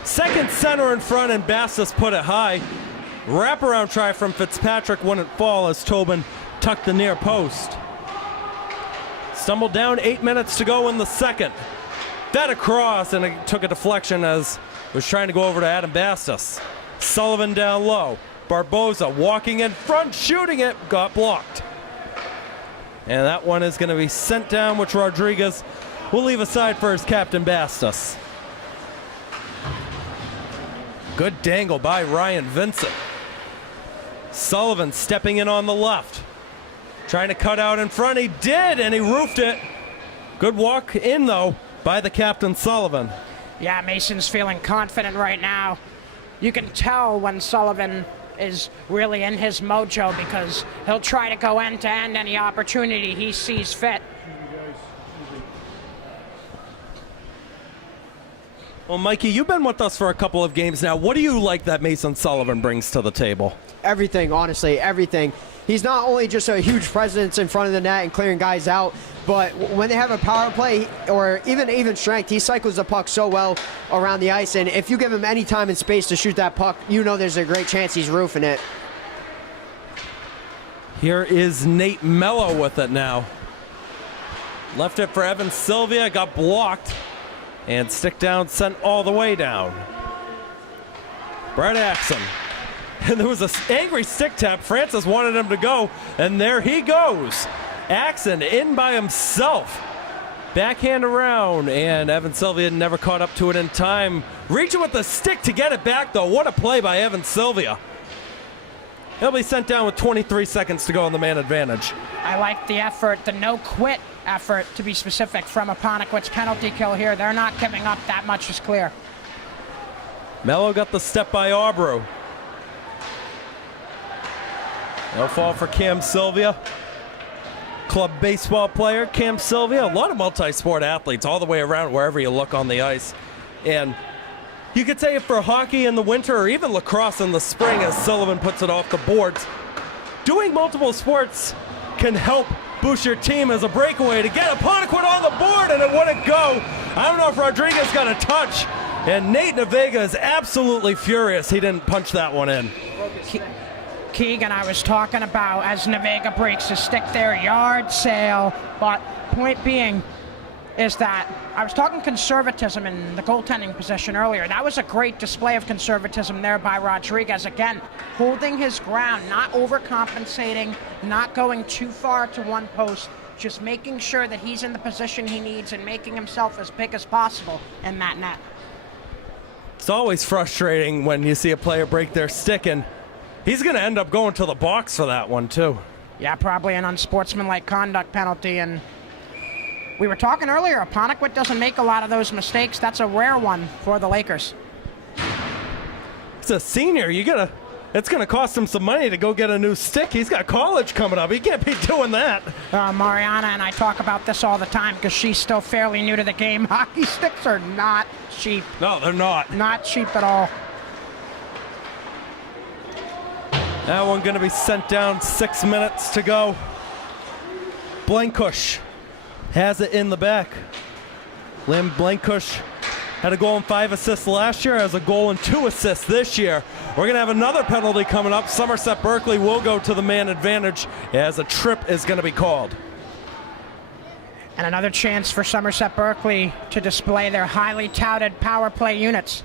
Second center in front, and Bastos put it high. Wraparound try from Fitzpatrick wouldn't fall as Tobin tucked the near post. Stumbled down, 8 minutes to go in the second. Fed across, and it took a deflection as it was trying to go over to Adam Bastos. Sullivan down low. Barboza walking in front, shooting it, got blocked. And that one is going to be sent down, which Rodriguez will leave aside for his captain Bastos. Good dangle by Ryan Vincent. Sullivan stepping in on the left. Trying to cut out in front. He did, and he roofed it. Good walk in, though, by the captain Sullivan. Yeah, Mason's feeling confident right now. You can tell when Sullivan is really in his mojo because he'll try to go end-to-end any opportunity he sees fit. Well, Mikey, you've been with us for a couple of games now. What do you like that Mason Sullivan brings to the table? Everything, honestly, everything. He's not only just a huge presence in front of the net and clearing guys out, but when they have a power play or even strength, he cycles the puck so well around the ice. And if you give him any time and space to shoot that puck, you know there's a great chance he's roofing it. Here is Nate Mello with it now. Left it for Evan Silvia, got blocked, and stick down sent all the way down. Brett Axon. And there was an angry stick tap. Francis wanted him to go, and there he goes. Axon in by himself. Backhand around, and Evan Silvia never caught up to it in time. Reaching with the stick to get it back, though. What a play by Evan Silvia. He'll be sent down with 23 seconds to go on the man advantage. I like the effort, the no-quit effort, to be specific, from Apponequet's penalty kill here. They're not giving up. That much is clear. Mello got the step by Aubrew. No fall for Cam Silvia. Club baseball player, Cam Silvia. A lot of multi-sport athletes all the way around wherever you look on the ice. And you could say it for hockey in the winter or even lacrosse in the spring as Sullivan puts it off the boards. Doing multiple sports can help boost your team as a breakaway to get Apponequet on the board, and it wouldn't go. I don't know if Rodriguez got a touch, and Nate Navega is absolutely furious he didn't punch that one in. Keegan, I was talking about, as Navega breaks his stick there, yard sale, but point being is that I was talking conservatism in the goaltending position earlier. That was a great display of conservatism there by Rodriguez. Again, holding his ground, not overcompensating, not going too far to one post, just making sure that he's in the position he needs and making himself as big as possible in that net. It's always frustrating when you see a player break their stick, and he's going to end up going to the box for that one, too. Yeah, probably an unsportsmanlike conduct penalty, and we were talking earlier, Apponequet doesn't make a lot of those mistakes. That's a rare one for the Lakers. He's a senior. It's going to cost him some money to go get a new stick. He's got college coming up. He can't be doing that. Mariana and I talk about this all the time because she's still fairly new to the game. Hockey sticks are not cheap. No, they're not. Not cheap at all. That one going to be sent down, 6 minutes to go. Blankush has it in the back. Lim Blankush had a goal and 5 assists last year, has a goal and 2 assists this year. We're going to have another penalty coming up. Somerset Berkley will go to the man advantage as a trip is going to be called. And another chance for Somerset Berkley to display their highly touted power play units.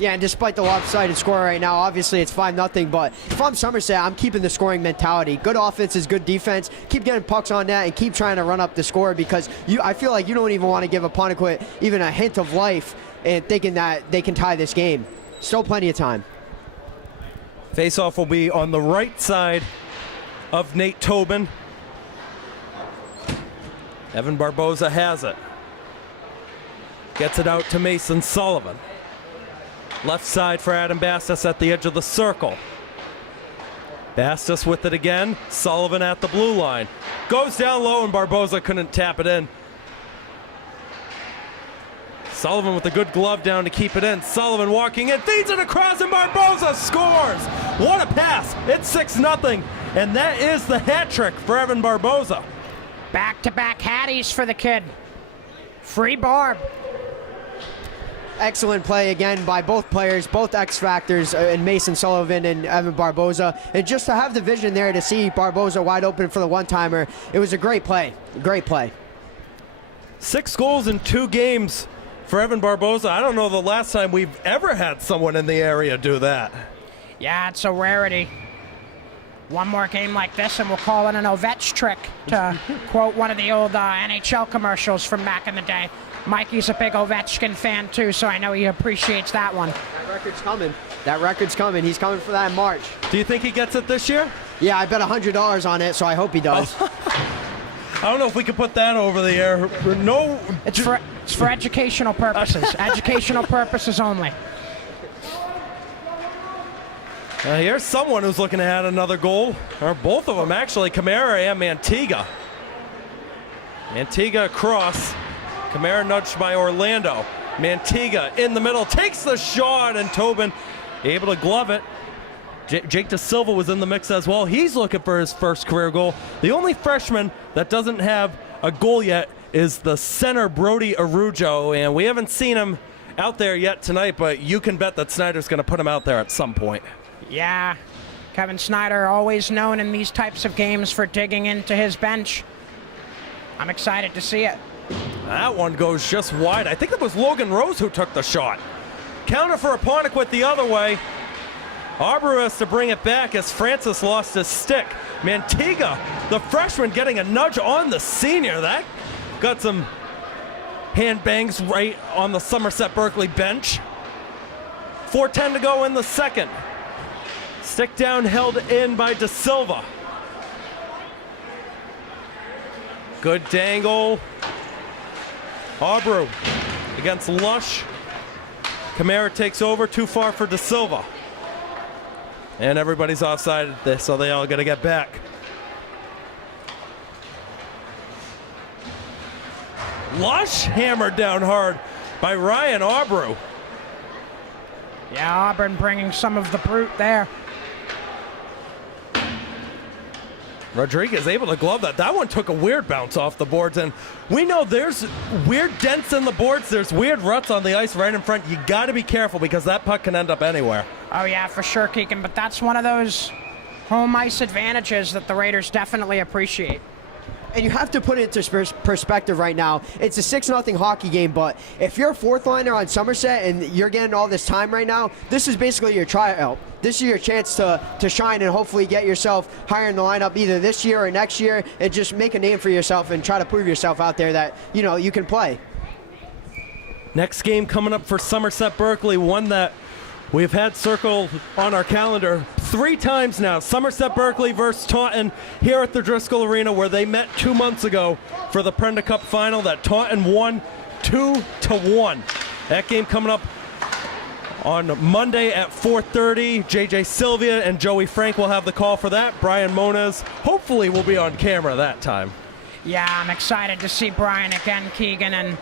Yeah, and despite the lopsided score right now, obviously it's 5-0, but if I'm Somerset, I'm keeping the scoring mentality. Good offense is good defense. Keep getting pucks on net and keep trying to run up the score because I feel like you don't even want to give Apponequet even a hint of life and thinking that they can tie this game. Still plenty of time. Face-off will be on the right side of Nate Tobin. Evan Barboza has it. Gets it out to Mason Sullivan. Left side for Adam Bastos at the edge of the circle. Bastos with it again. Sullivan at the blue line. Goes down low and Barboza couldn't tap it in. Sullivan with a good glove down to keep it in. Sullivan walking in, feeds it across, and Barboza scores! What a pass! It's 6-0, and that is the hat trick for Evan Barboza. Back-to-back hatties for the kid. Free Barb. Excellent play again by both players, both X factors in Mason Sullivan and Evan Barboza. And just to have the vision there to see Barboza wide open for the one-timer, it was a great play. Great play. 6 goals in 2 games for Evan Barboza. I don't know the last time we've ever had someone in the area do that. Yeah, it's a rarity. One more game like this and we'll call it an Ovech trick, to quote one of the old NHL commercials from back in the day. Mikey's a big Ovechkin fan too, so I know he appreciates that one. That record's coming. That record's coming. He's coming for that in March. Do you think he gets it this year? Yeah, I bet $100 on it, so I hope he does. I don't know if we can put that over the air. No. It's for educational purposes. Educational purposes only. Here's someone who's looking to add another goal, or both of them actually, Kamara and Mantiga. Mantiga across. Kamara nudged by Orlando. Mantiga in the middle, takes the shot, and Tobin able to glove it. Jake Da Silva was in the mix as well. He's looking for his first career goal. The only freshman that doesn't have a goal yet is the center, Brody Arujo, and we haven't seen him out there yet tonight, but you can bet that Snyder's going to put him out there at some point. Yeah, Kevin Snyder, always known in these types of games for digging into his bench. I'm excited to see it. That one goes just wide. I think it was Logan Rose who took the shot. Counter for Apponequet the other way. Arbrew has to bring it back as Francis lost his stick. Mantiga, the freshman, getting a nudge on the senior. That got some hand bangs right on the Somerset Berkley bench. 4:10 to go in the second. Stick down held in by De Silva. Good dangle. Arbrew against Lush. Kamara takes over, too far for De Silva. And everybody's offside this, so they all got to get back. Lush hammered down hard by Ryan Arbrew. Yeah, Auburn bringing some of the brute there. Rodriguez able to glove that. That one took a weird bounce off the boards, and we know there's weird dents in the boards. There's weird ruts on the ice right in front. You got to be careful because that puck can end up anywhere. Oh, yeah, for sure, Keegan. But that's one of those home ice advantages that the Raiders definitely appreciate. And you have to put it into perspective right now. It's a 6-0 hockey game, but if you're a fourth liner on Somerset and you're getting all this time right now, this is basically your tryout. This is your chance to shine and hopefully get yourself higher in the lineup either this year or next year and just make a name for yourself and try to prove yourself out there that, you know, you can play. Next game coming up for Somerset Berkley, one that we've had circled on our calendar 3 times now. Somerset Berkley versus Taunton here at the Driscoll Arena, where they met 2 months ago for the Prenda Cup final that Taunton won 2-1. That game coming up on Monday at 4:30. JJ Silvia and Joey Frank will have the call for that. Brian Moniz hopefully will be on camera that time. Yeah, I'm excited to see Brian again, Keegan. And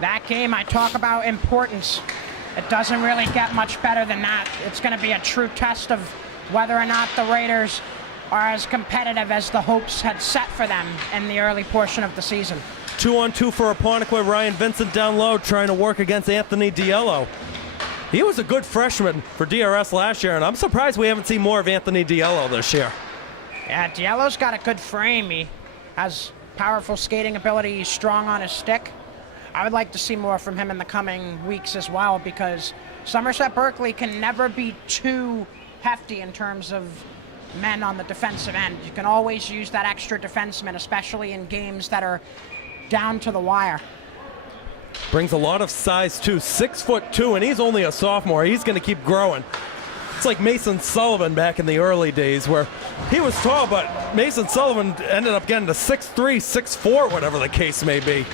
that game, I talk about importance. It doesn't really get much better than that. It's going to be a true test of whether or not the Raiders are as competitive as the hopes had set for them in the early portion of the season. 2-on-2 for Apponequet. Ryan Vincent down low trying to work against Anthony Diello. He was a good freshman for DRS last year, and I'm surprised we haven't seen more of Anthony Diello this year. Yeah, Diello's got a good frame. He has powerful skating ability. He's strong on his stick. I would like to see more from him in the coming weeks as well, because Somerset Berkley can never be too hefty in terms of men on the defensive end. You can always use that extra defenseman, especially in games that are down to the wire. Brings a lot of size too, 6'2", and he's only a sophomore. He's going to keep growing. It's like Mason Sullivan back in the early days where he was tall, but Mason Sullivan ended up getting to 6'3", 6'4", whatever the case may be.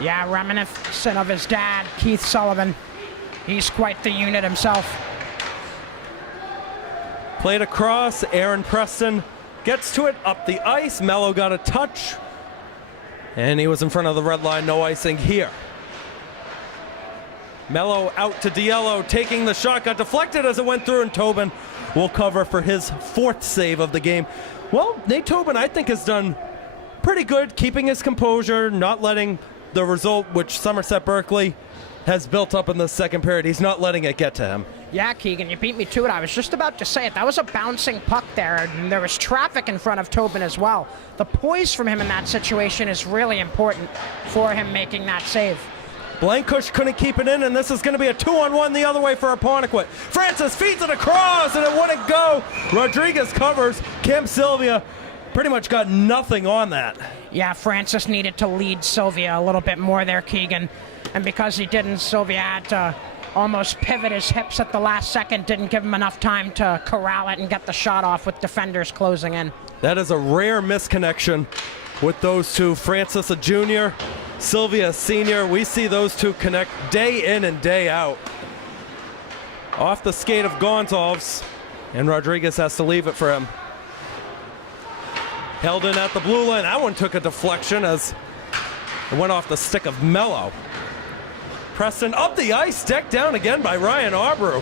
Yeah, reminiscent of his dad, Keith Sullivan. He's quite the unit himself. Played across, Aaron Preston gets to it, up the ice. Mello got a touch, and he was in front of the red line, no icing here. Mello out to Diello, taking the shot, got deflected as it went through, and Tobin will cover for his 4th save of the game. Well, Nate Tobin, I think, has done pretty good, keeping his composure, not letting the result which Somerset Berkley has built up in the second period, he's not letting it get to him. Yeah, Keegan, you beat me to it. I was just about to say it. That was a bouncing puck there, and there was traffic in front of Tobin as well. The poise from him in that situation is really important for him making that save. Blankush couldn't keep it in, and this is going to be a 2-on-1 the other way for Apponequet. Francis feeds it across, and it wouldn't go. Rodriguez covers. Cam Silvia pretty much got nothing on that. Yeah, Francis needed to lead Silvia a little bit more there, Keegan. And because he didn't, Silvia had to almost pivot his hips at the last second, didn't give him enough time to corral it and get the shot off with defenders closing in. That is a rare misconnection with those two. Francis, a junior, Silvia, a senior. We see those two connect day in and day out. Off the skate of Gonzalez, and Rodriguez has to leave it for him. Held in at the blue line. That one took a deflection as it went off the stick of Mello. Preston up the ice, decked down again by Ryan Arbrew.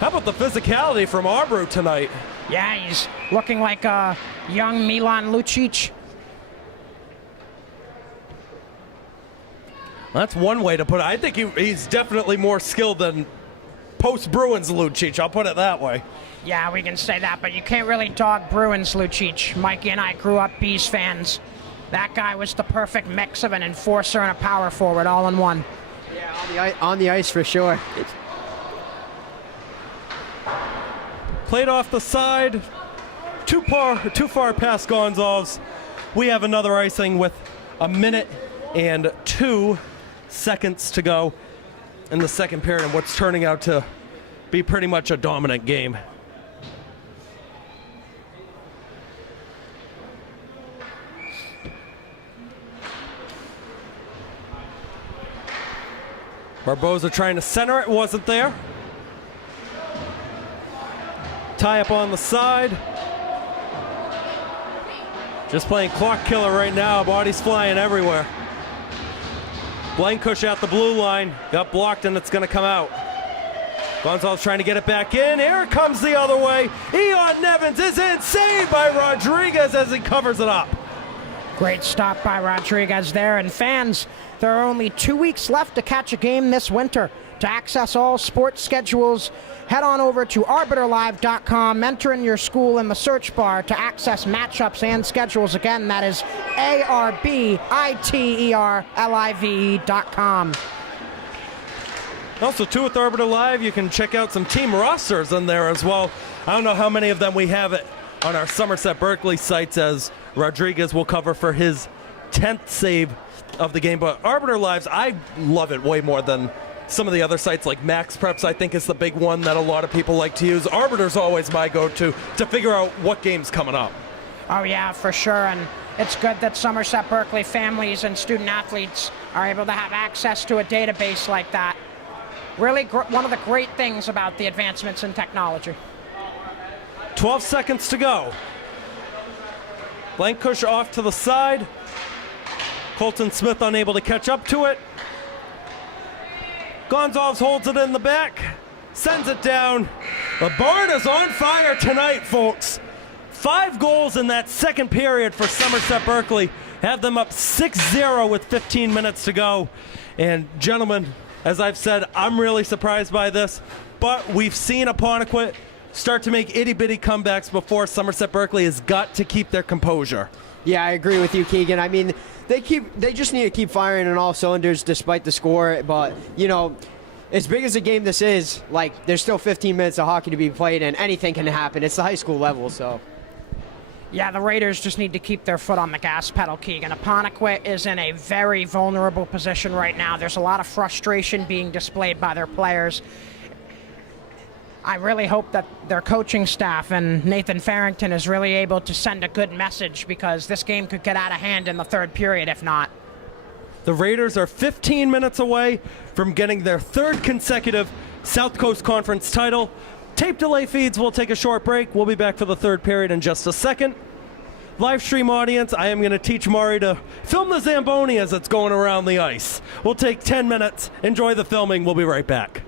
How about the physicality from Arbrew tonight? Yeah, he's looking like a young Milan Lucic. That's one way to put it. I think he's definitely more skilled than post-Bruins Lucic. I'll put it that way. Yeah, we can say that, but you can't really dog Bruins Lucic. Mikey and I grew up Bees fans. That guy was the perfect mix of an enforcer and a power forward all in one. Yeah, on the ice for sure. Played off the side, too far past Gonzalez. We have another icing with 1 minute and 2 seconds to go in the second period, and what's turning out to be pretty much a dominant game. Barboza trying to center it, wasn't there. Tie up on the side. Just playing clock killer right now. Bodies flying everywhere. Blankush at the blue line. Got blocked and it's going to come out. Gonzalez trying to get it back in. Here it comes the other way. Eon Nevins is in. Saved by Rodriguez as he covers it up. Great stop by Rodriguez there. And fans, there are only 2 weeks left to catch a game this winter. To access all sports schedules, head on over to arbiterlive.com, enter in your school in the search bar to access matchups and schedules. Again, that is arbiterlive.com. Also, too, with Arbiter Live, you can check out some team rosters in there as well. I don't know how many of them we have it on our Somerset Berkley sites, as Rodriguez will cover for his 10th save of the game. But Arbiter Lives, I love it way more than some of the other sites like Max Preps. I think is the big one that a lot of people like to use. Arbiter's always my go-to to figure out what game's coming up. Oh yeah, for sure. And it's good that Somerset Berkley families and student athletes are able to have access to a database like that. Really one of the great things about the advancements in technology. 12 seconds to go. Blankush off to the side. Colton Smith unable to catch up to it. Gonzalez holds it in the back, sends it down. The barn is on fire tonight, folks. 5 goals in that second period for Somerset Berkley. Have them up 6-0 with 15 minutes to go. And gentlemen, as I've said, I'm really surprised by this, but we've seen Apponequet start to make itty-bitty comebacks before. Somerset Berkley has got to keep their composure. Yeah, I agree with you, Keegan. I mean, they just need to keep firing on all cylinders despite the score. But, you know, as big as a game this is, like, there's still 15 minutes of hockey to be played, and anything can happen. It's the high school level, so. Yeah, the Raiders just need to keep their foot on the gas pedal, Keegan. Apponequet is in a very vulnerable position right now. There's a lot of frustration being displayed by their players. I really hope that their coaching staff and Nathan Farrington is really able to send a good message, because this game could get out of hand in the third period if not. The Raiders are 15 minutes away from getting their 3rd consecutive South Coast Conference title. Tape delay feeds will take a short break. We'll be back for the 3rd period in just a second. Live stream audience, I am going to teach Mari to film the Zamboni as it's going around the ice. We'll take 10 minutes. Enjoy the filming. We'll be right back.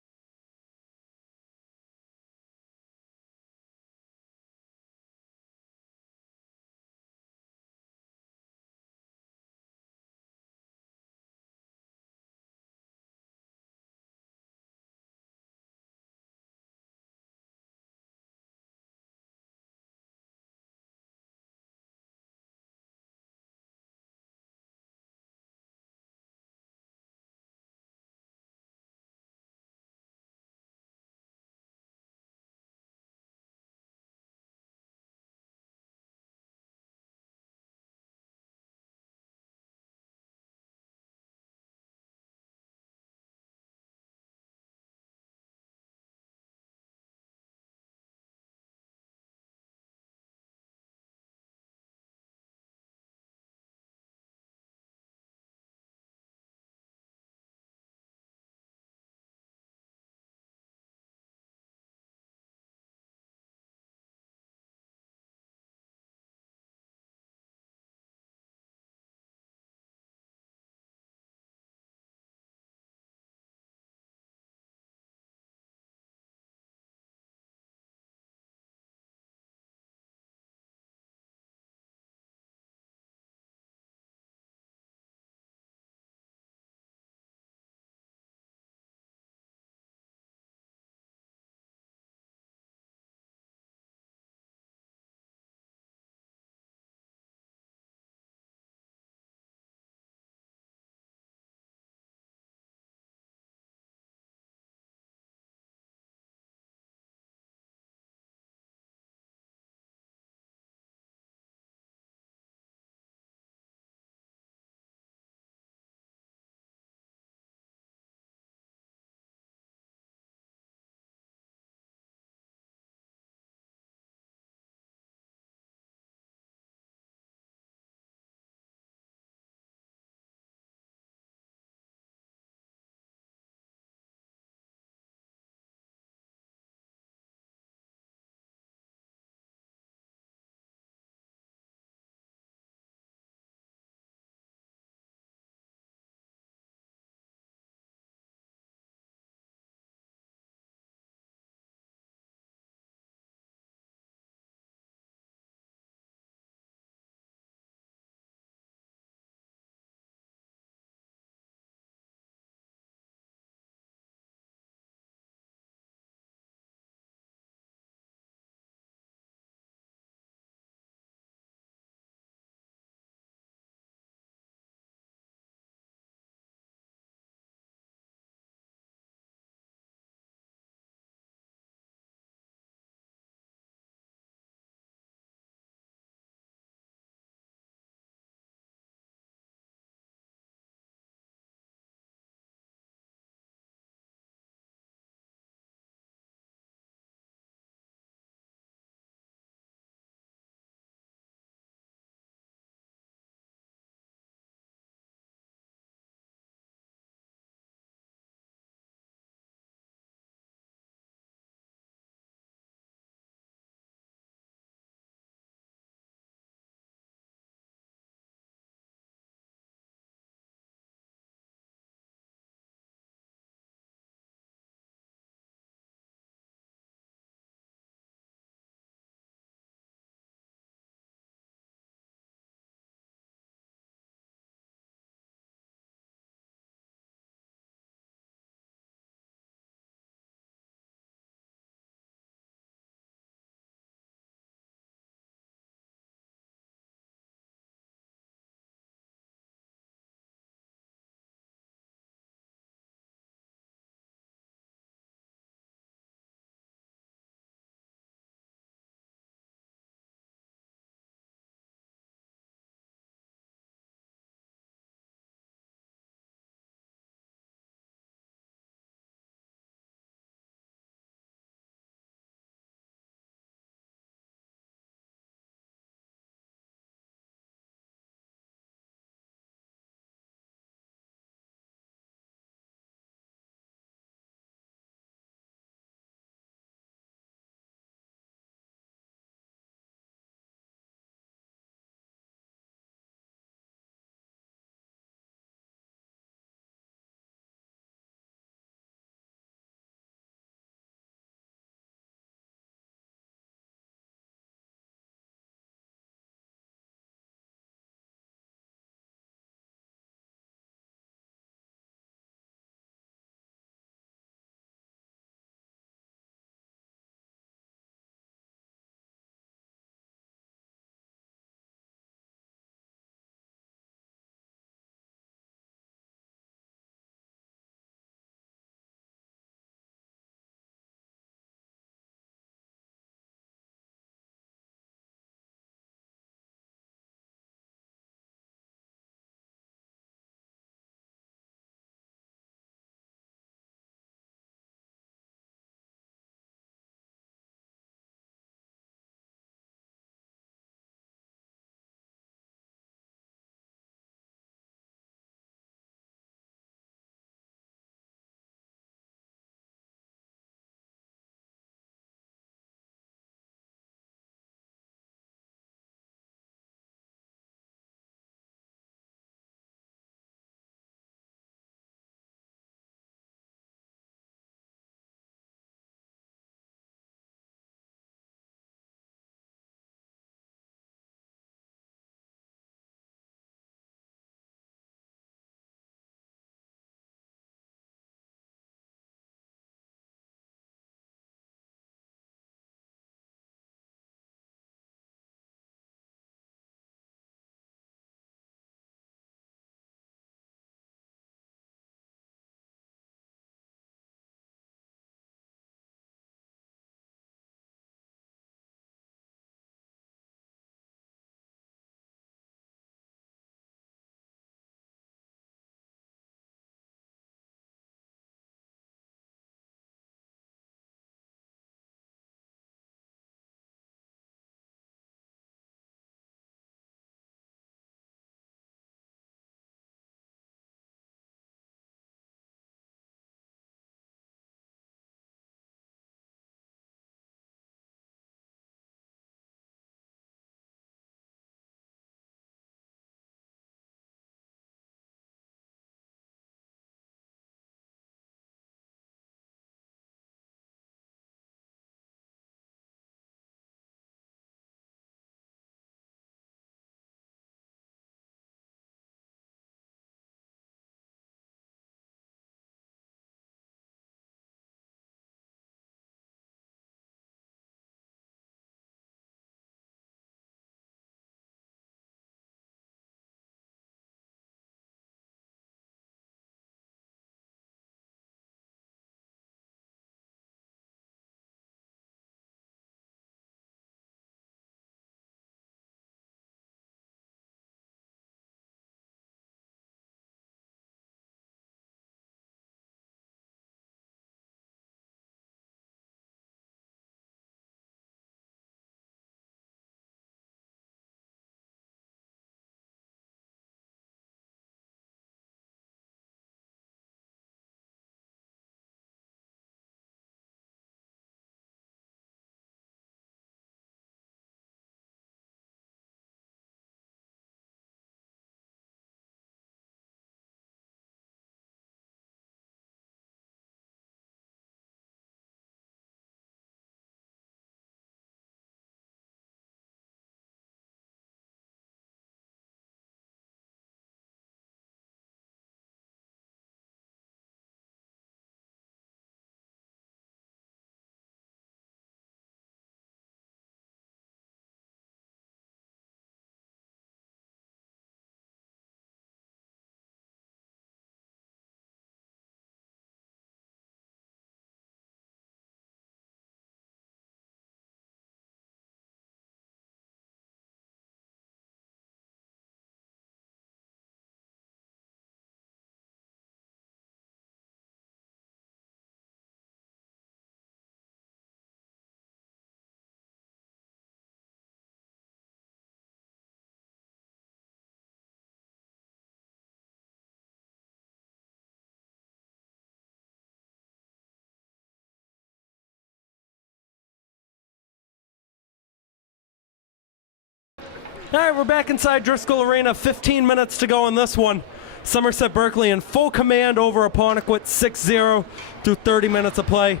All right, we're back inside Driscoll Arena. 15 minutes to go in this one. Somerset Berkley in full command over Apponequet, 6-0 through 30 minutes of play.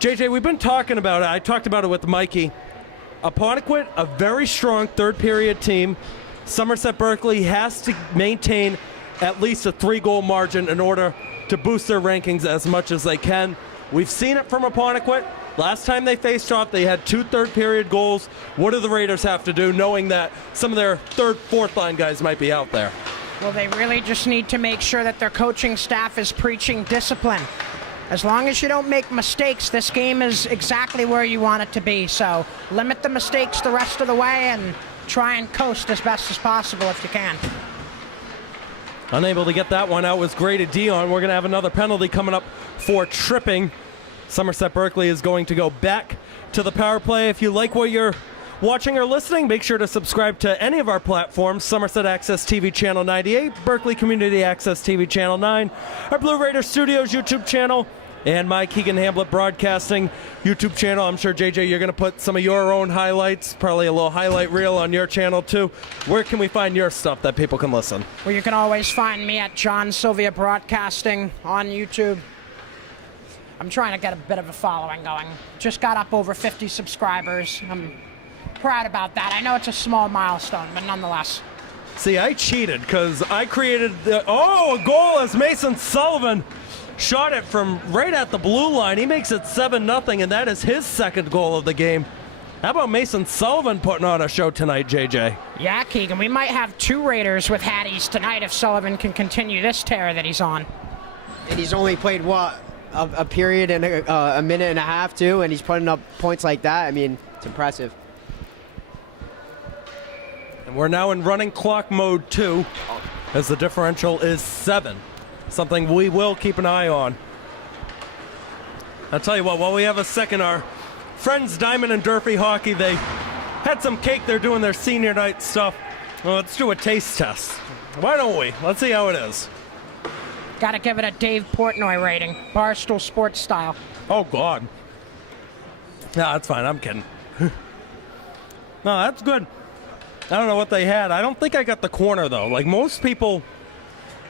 JJ, we've been talking about it. I talked about it with Mikey. Apponequet, a very strong third-period team. Somerset Berkley has to maintain at least a 3-goal margin in order to boost their rankings as much as they can. We've seen it from Apponequet. Last time they faced off, they had 2 third-period goals. What do the Raiders have to do, knowing that some of their third, fourth-line guys might be out there? Well, they really just need to make sure that their coaching staff is preaching discipline. As long as you don't make mistakes, this game is exactly where you want it to be. So limit the mistakes the rest of the way and try and coast as best as possible if you can. Unable to get that one out was Grady Dion. We're going to have another penalty coming up for tripping. Somerset Berkley is going to go back to the power play. If you like what you're watching or listening, make sure to subscribe to any of our platforms: Somerset Access TV Channel 98, Berkley Community Access TV Channel 9, our Blue Raider Studios YouTube channel, and my Keegan Hamblett Broadcasting YouTube channel. I'm sure, JJ, you're going to put some of your own highlights, probably a little highlight reel on your channel too. Where can we find your stuff that people can listen? Well, you can always find me at John Silvia Broadcasting on YouTube. I'm trying to get a bit of a following going. Just got up over 50 subscribers. I'm proud about that. I know it's a small milestone, but nonetheless. See, I cheated because I created a goal as Mason Sullivan shot it from right at the blue line. He makes it 7-0, and that is his second goal of the game. How about Mason Sullivan putting on a show tonight, JJ? Yeah, Keegan, we might have 2 Raiders with Hatties tonight if Sullivan can continue this tear that he's on. And he's only played, what, a period and a minute and a half, too, and he's putting up points like that. I mean, it's impressive. And we're now in running clock mode 2, as the differential is 7. Something we will keep an eye on. I'll tell you what, while we have a second, our friends Diamond and Durfee Hockey, they had some cake. They're doing their senior night stuff. Well, let's do a taste test. Why don't we? Let's see how it is. Got to give it a Dave Portnoy rating, Barstool Sports style. Oh, God. No, that's fine. I'm kidding. No, that's good. I don't know what they had. I don't think I got the corner, though. Like most people,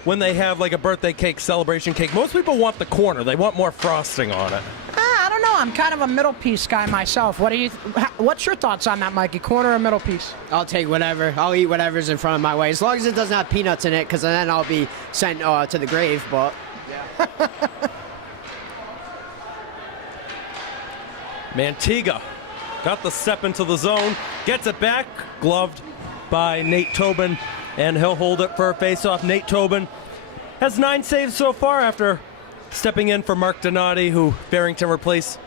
when they have like a birthday cake, celebration cake, most people want the corner. They want more frosting on it. I don't know. I'm kind of a middle piece guy myself. What's your thoughts on that, Mikey? Corner or middle piece? I'll take whatever. I'll eat whatever's in front of my way, as long as it doesn't have peanuts in it, because then I'll be sent to the grave. But yeah. Mantiga got the step into the zone, gets it back, gloved by Nate Tobin, and he'll hold it for a face-off. Nate Tobin has 9 saves so far after stepping in for Mark Donati, who Barrington replaced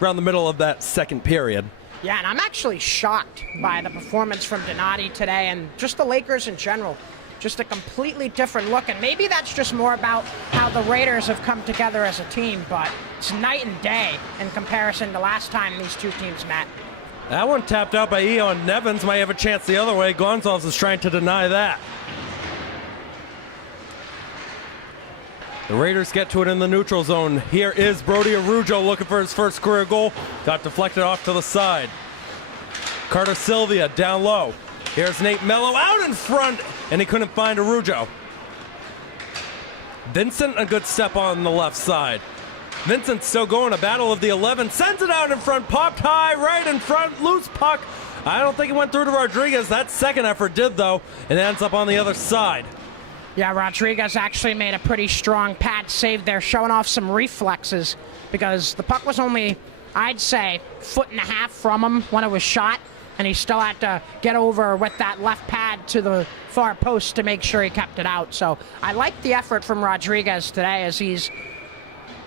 around the middle of that second period. Yeah, and I'm actually shocked by the performance from Donati today and just the Lakers in general. Just a completely different look, and maybe that's just more about how the Raiders have come together as a team, but it's night and day in comparison to last time these two teams met. That one tapped out by Eon Nevins. Might have a chance the other way. Gonzalez is trying to deny that. The Raiders get to it in the neutral zone. Here is Brody Arujo looking for his first career goal. Got deflected off to the side. Carter Silvia down low. Here's Nate Mello out in front, and he couldn't find Arujo. Vincent, a good step on the left side. Vincent still going, a battle of the 11, sends it out in front, popped high, right in front, loose puck. I don't think it went through to Rodriguez. That second effort did, though, and ends up on the other side. Yeah, Rodriguez actually made a pretty strong pad save there, showing off some reflexes, because the puck was only, I'd say, 1.5 feet from him when it was shot, and he still had to get over with that left pad to the far post to make sure he kept it out. So I like the effort from Rodriguez today as he's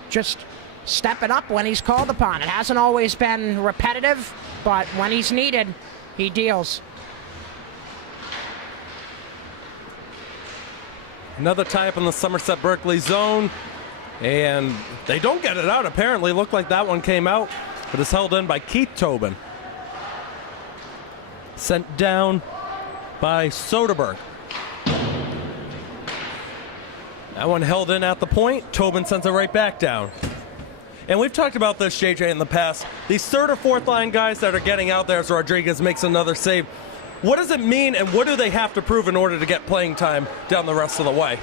just stepping up when he's called upon. It hasn't always been repetitive, but when he's needed, he deals. Another tie-up in the Somerset Berkley zone, and they don't get it out, apparently. Looked like that one came out, but it's held in by Keith Tobin. Sent down by Soderberg. That one held in at the point. Tobin sends it right back down. And we've talked about this, JJ, in the past. These third or fourth line guys that are getting out there as Rodriguez makes another save, What does it mean, and what do they have to prove in order to get playing time down the rest of the way?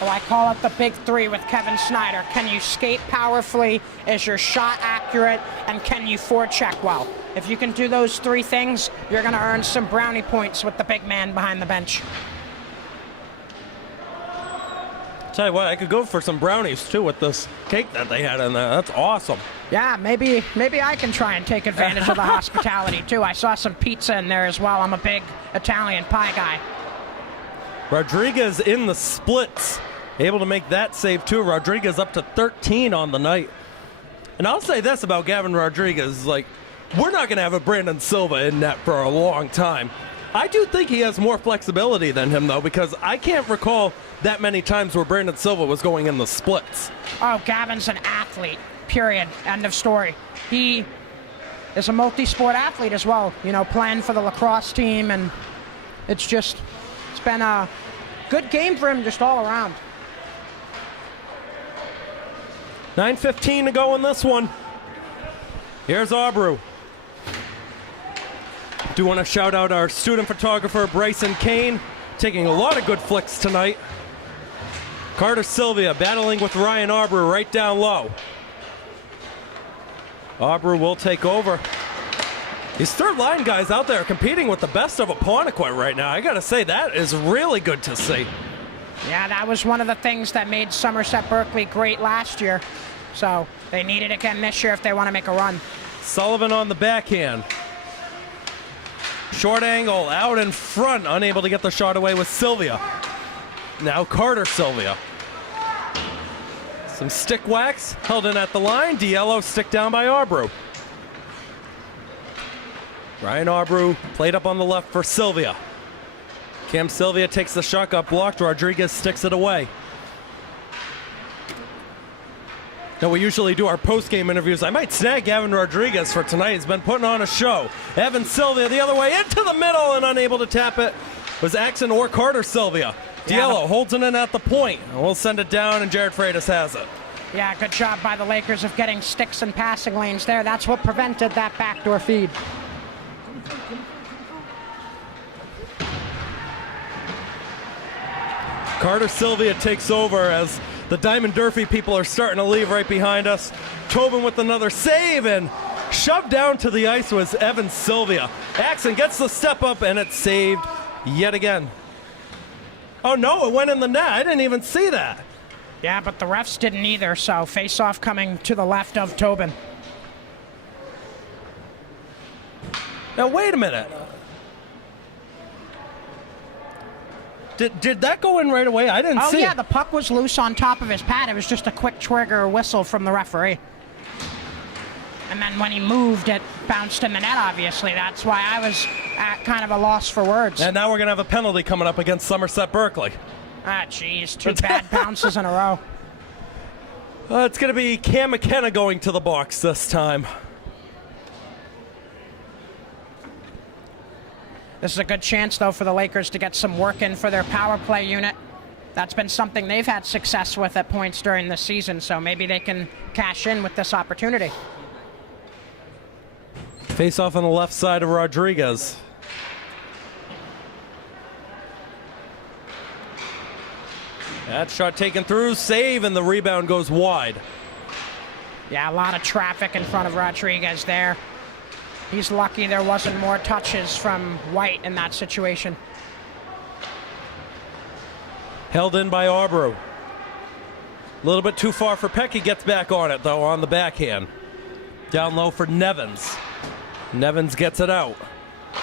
Well, I call it the big three with Kevin Snyder. Can you skate powerfully? Is your shot accurate? And can you forecheck well? If you can do those three things, you're going to earn some brownie points with the big man behind the bench. Tell you what, I could go for some brownies too with this cake that they had in there. That's awesome. Yeah, maybe I can try and take advantage of the hospitality too. I saw some pizza in there as well. I'm a big Italian pie guy. Rodriguez in the splits, able to make that save too. Rodriguez up to 13 on the night. And I'll say this about Gavin Rodriguez, like, we're not going to have a Brandon Silva in net for a long time. I do think he has more flexibility than him, though, because I can't recall that many times where Brandon Silva was going in the splits. Oh, Gavin's an athlete, period. End of story. He is a multi-sport athlete as well, you know, playing for the lacrosse team, and it's been a good game for him just all around. 9:15 to go in this one. Here's Aubrew. Do want to shout out our student photographer, Bryson Kane, taking a lot of good flicks tonight. Carter Silvia battling with Ryan Aubrew right down low. Aubrew will take over. These third line guys out there competing with the best of Apponequet right now. I got to say, that is really good to see. Yeah, that was one of the things that made Somerset Berkley great last year. So they need it again this year if they want to make a run. Sullivan on the backhand. Short angle out in front, unable to get the shot away with Silvia. Now Carter Silvia. Some stick wax held in at the line. Diello stick down by Aubrew. Ryan Aubrew played up on the left for Silvia. Cam Silvia takes the shot, got blocked. Rodriguez sticks it away. Now, we usually do our post-game interviews. I might snag Gavin Rodriguez for tonight. He's been putting on a show. Evan Silvia the other way into the middle and unable to tap it was Axon or Carter Silvia. Diello holds it in at the point. We'll send it down, and Jared Freitas has it. Yeah, good job by the Lakers of getting sticks and passing lanes there. That's what prevented that backdoor feed. Carter Silvia takes over as the Diamond Durfee people are starting to leave right behind us. Tobin with another save, and shoved down to the ice was Evan Silvia. Axon gets the step up, and it's saved yet again. Oh no, it went in the net. I didn't even see that. Yeah, but the refs didn't either, so face-off coming to the left of Tobin. Now wait a minute. Did that go in right away? I didn't see it. Oh yeah, the puck was loose on top of his pad. It was just a quick trigger whistle from the referee. And then when he moved, it bounced in the net, obviously. That's why I was at kind of a loss for words. And now we're going to have a penalty coming up against Somerset Berkley. Ah, jeez, 2 bad bounces in a row. It's going to be Cam McKenna going to the box this time. This is a good chance, though, for the Lakers to get some work in for their power play unit. That's been something they've had success with at points during the season, so maybe they can cash in with this opportunity. Face off on the left side of Rodriguez. That shot taken through, save, and the rebound goes wide. Yeah, a lot of traffic in front of Rodriguez there. He's lucky there wasn't more touches from White in that situation. Held in by Aubrew. A little bit too far for Peck. He gets back on it, though, on the backhand. Down low for Nevins. Nevins gets it out.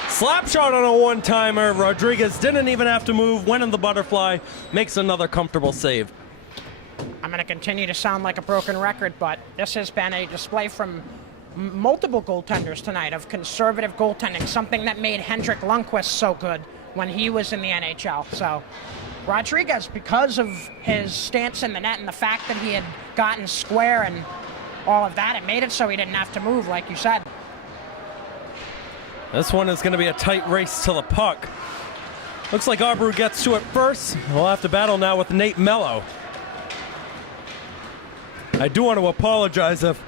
Slap shot on a one-timer. Rodriguez didn't even have to move. Went in the butterfly. Makes another comfortable save. I'm going to continue to sound like a broken record, but this has been a display from multiple goaltenders tonight of conservative goaltending, something that made Henrik Lundqvist so good when he was in the NHL. So Rodriguez, because of his stance in the net and the fact that he had gotten square and all of that, it made it so he didn't have to move, like you said. This one is going to be a tight race to the puck. Looks like Aubrew gets to it first. We'll have to battle now with Nate Mello. I do want to apologize if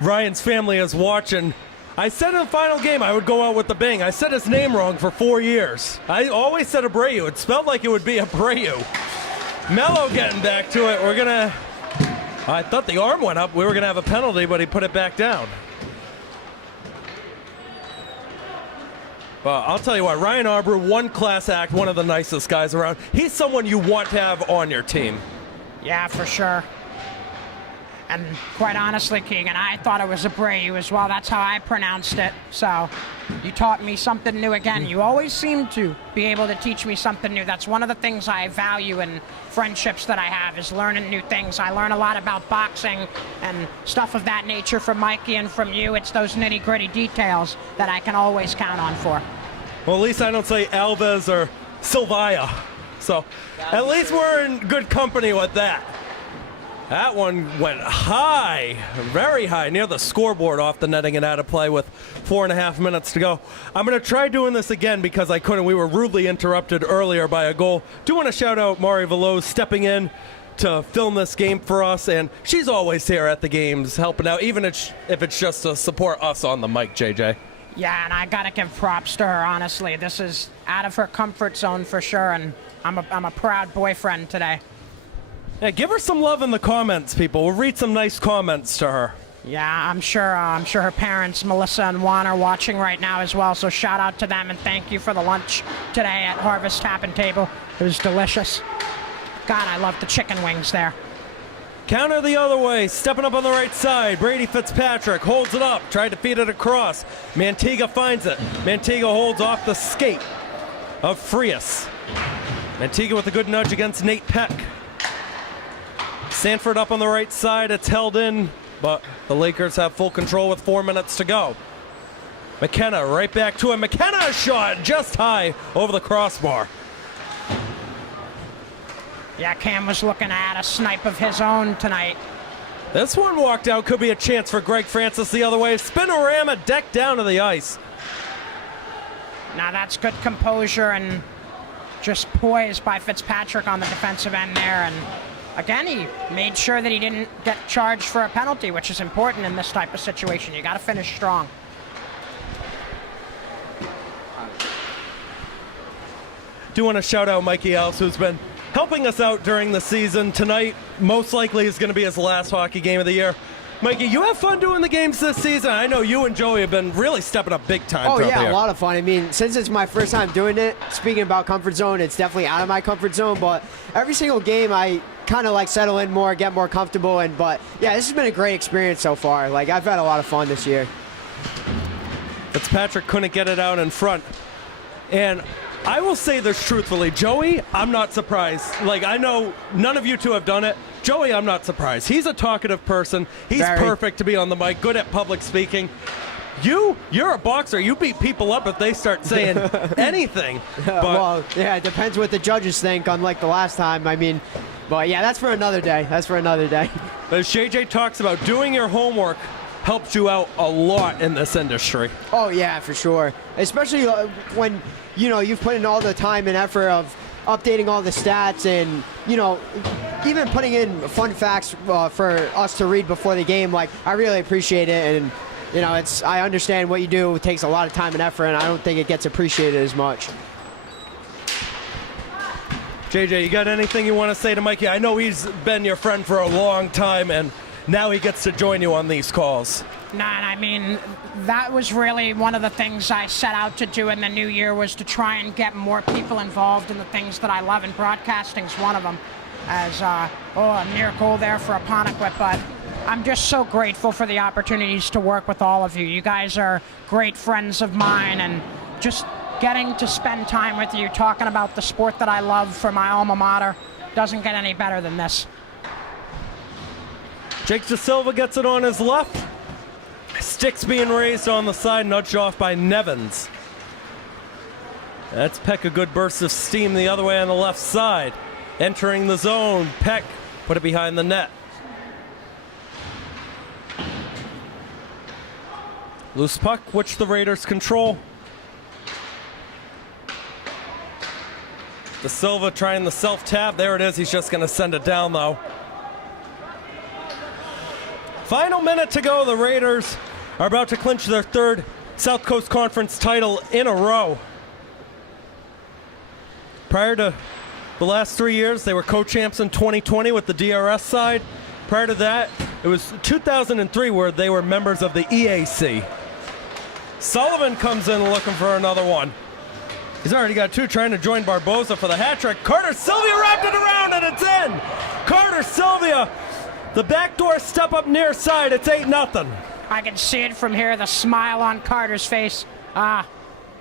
Ryan's family is watching. I said in the final game I would go out with the bang. I said his name wrong for 4 years. I always said Abreu. It spelled like it would be Abreu. Mello getting back to it. We're going to... I thought the arm went up. We were going to have a penalty, but he put it back down. Well, I'll tell you what, Ryan Arbor, one class act, one of the nicest guys around. He's someone you want to have on your team. Yeah, for sure. And quite honestly, Keegan, I thought it was Abreu as well. That's how I pronounced it. So you taught me something new again. You always seem to be able to teach me something new. That's one of the things I value in friendships that I have, is learning new things. I learn a lot about boxing and stuff of that nature from Mikey and from you. It's those nitty-gritty details that I can always count on for. Well, at least I don't say Alves or Silvia. So at least we're in good company with that. That one went high, very high, near the scoreboard, off the netting and out of play with 4.5 minutes to go. I'm going to try doing this again because I couldn't. We were rudely interrupted earlier by a goal. Do want to shout out Mari Veloz stepping in to film this game for us, and she's always here at the games helping out, even if it's just to support us on the mic, JJ. Yeah, and I got to give props to her, honestly. This is out of her comfort zone for sure, and I'm a proud boyfriend today. Yeah, give her some love in the comments, people. We'll read some nice comments to her. Yeah, I'm sure her parents, Melissa and Juan, are watching right now as well. So shout out to them and thank you for the lunch today at Harvest Tap and Table. It was delicious. God, I love the chicken wings there. Counter the other way, stepping up on the right side. Brady Fitzpatrick holds it up, tried to feed it across. Mantiga finds it. Mantiga holds off the skate of Frias. Mantiga with a good nudge against Nate Peck. Sanford up on the right side, it's held in, but the Lakers have full control with 4 minutes to go. McKenna right back to him. McKenna shot just high over the crossbar. Yeah, Cam was looking at a snipe of his own tonight. This one walked out, could be a chance for Greg Francis the other way. Spinorama decked down to the ice. Now that's good composure and just poise by Fitzpatrick on the defensive end there. And again, he made sure that he didn't get charged for a penalty, which is important in this type of situation. You got to finish strong. Do want to shout out Mikey Alves, who's been helping us out during the season. Tonight, most likely, is going to be his last hockey game of the year. Mikey, you have fun doing the games this season. I know you and Joey have been really stepping up big time. Oh, yeah, here. a lot of fun. I mean, since it's my first time doing it, speaking about comfort zone, it's definitely out of my comfort zone, but every single game I kind of like settle in more, get more comfortable, but yeah, this has been a great experience so far. Like, I've had a lot of fun this year. Fitzpatrick couldn't get it out in front. And I will say this truthfully, Joey, I'm not surprised. Like, I know none of you two have done it. Joey, I'm not surprised. He's a talkative person. He's perfect to be on the mic, good at public speaking. You're a boxer. You beat people up if they start saying anything. But, well, yeah, it depends what the judges think, unlike the last time. I mean, but yeah, that's for another day. That's for another day. as JJ talks about, doing your homework helps you out a lot in this industry. Oh, yeah, for sure. Especially when, you've put in all the time and effort of updating all the stats and, even putting in fun facts for us to read before the game. Like, I really appreciate it. And, I understand what you do. It takes a lot of time and effort, and I don't think it gets appreciated as much. JJ, you got anything you want to say to Mikey? I know he's been your friend for a long time, and now he gets to join you on these calls. Nah, I mean, that was really one of the things I set out to do in the new year, was to try and get more people involved in the things that I love, and broadcasting's one of them. As a near goal there for Apponequet, but I'm just so grateful for the opportunities to work with all of you. You guys are great friends of mine, and just getting to spend time with you talking about the sport that I love for my alma mater doesn't get any better than this. Jake De Silva gets it on his left. Sticks being raised on the side, nudged off by Nevins. That's Peck, a good burst of steam the other way on the left side. Entering the zone, Peck put it behind the net. Loose puck, which the Raiders control. De Silva trying the self-tap. There it is. He's just going to send it down, though. Final minute to go. The Raiders are about to clinch their third South Coast Conference title in a row. Prior to the last 3 years, they were co-champs in 2020 with the DRS side. Prior to that, it was 2003 where they were members of the EAC. Sullivan comes in looking for another one. He's already got two, trying to join Barboza for the hat trick. Carter Silvia wrapped it around and it's in. Carter Silvia, the backdoor step up near side. It's 8-0. I can see it from here, the smile on Carter's face.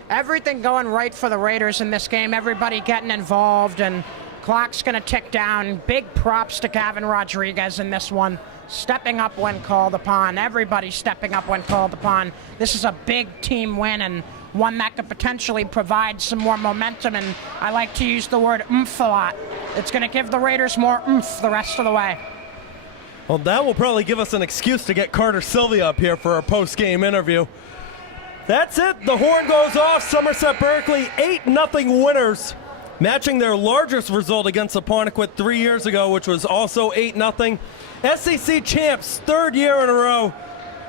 Everything going right for the Raiders in this game. Everybody getting involved, and clock's going to tick down. Big props to Gavin Rodriguez in this one. Stepping up when called upon. Everybody stepping up when called upon. This is a big team win, and one that could potentially provide some more momentum, and I like to use the word oomph a lot. It's going to give the Raiders more oomph the rest of the way. Well, that will probably give us an excuse to get Carter Silvia up here for our post-game interview. That's it. The horn goes off. Somerset Berkley 8-0 winners, matching their largest result against Apponequet 3 years ago, which was also 8-0. SEC champs, third year in a row.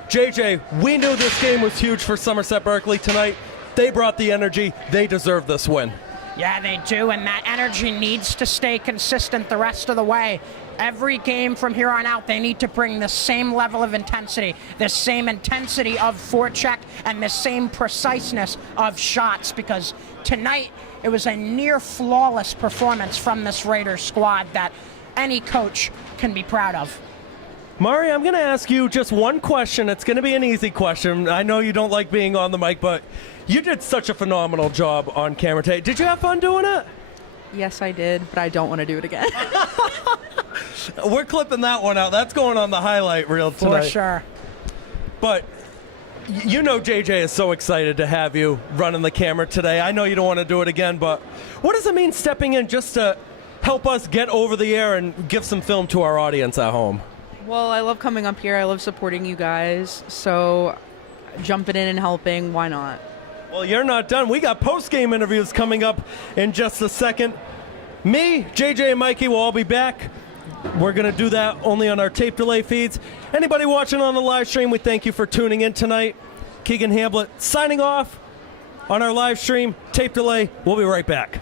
JJ, we knew this game was huge for Somerset Berkley tonight. They brought the energy. They deserve this win. Yeah, they do, and that energy needs to stay consistent the rest of the way. Every game from here on out, they need to bring the same level of intensity, the same intensity of forecheck, and the same preciseness of shots, because tonight it was a near flawless performance from this Raiders squad that any coach can be proud of. Mari, I'm going to ask you just one question. It's going to be an easy question. I know you don't like being on the mic, but you did such a phenomenal job on camera today. Did you have fun doing it? Yes, I did, but I don't want to do it again. We're clipping that one out. That's going on the highlight reel tonight. For sure. But you know JJ is so excited to have you running the camera today. I know you don't want to do it again, but what does it mean stepping in just to help us get over the air and give some film to our audience at home? Well, I love coming up here. I love supporting you guys. So jumping in and helping, why not? Well, you're not done. We got post-game interviews coming up in just a second. Me, JJ, and Mikey will all be back. We're going to do that only on our tape delay feeds. Anybody watching on the live stream, we thank you for tuning in tonight. Keegan Hamblett signing off on our live stream. Tape delay. We'll be right back.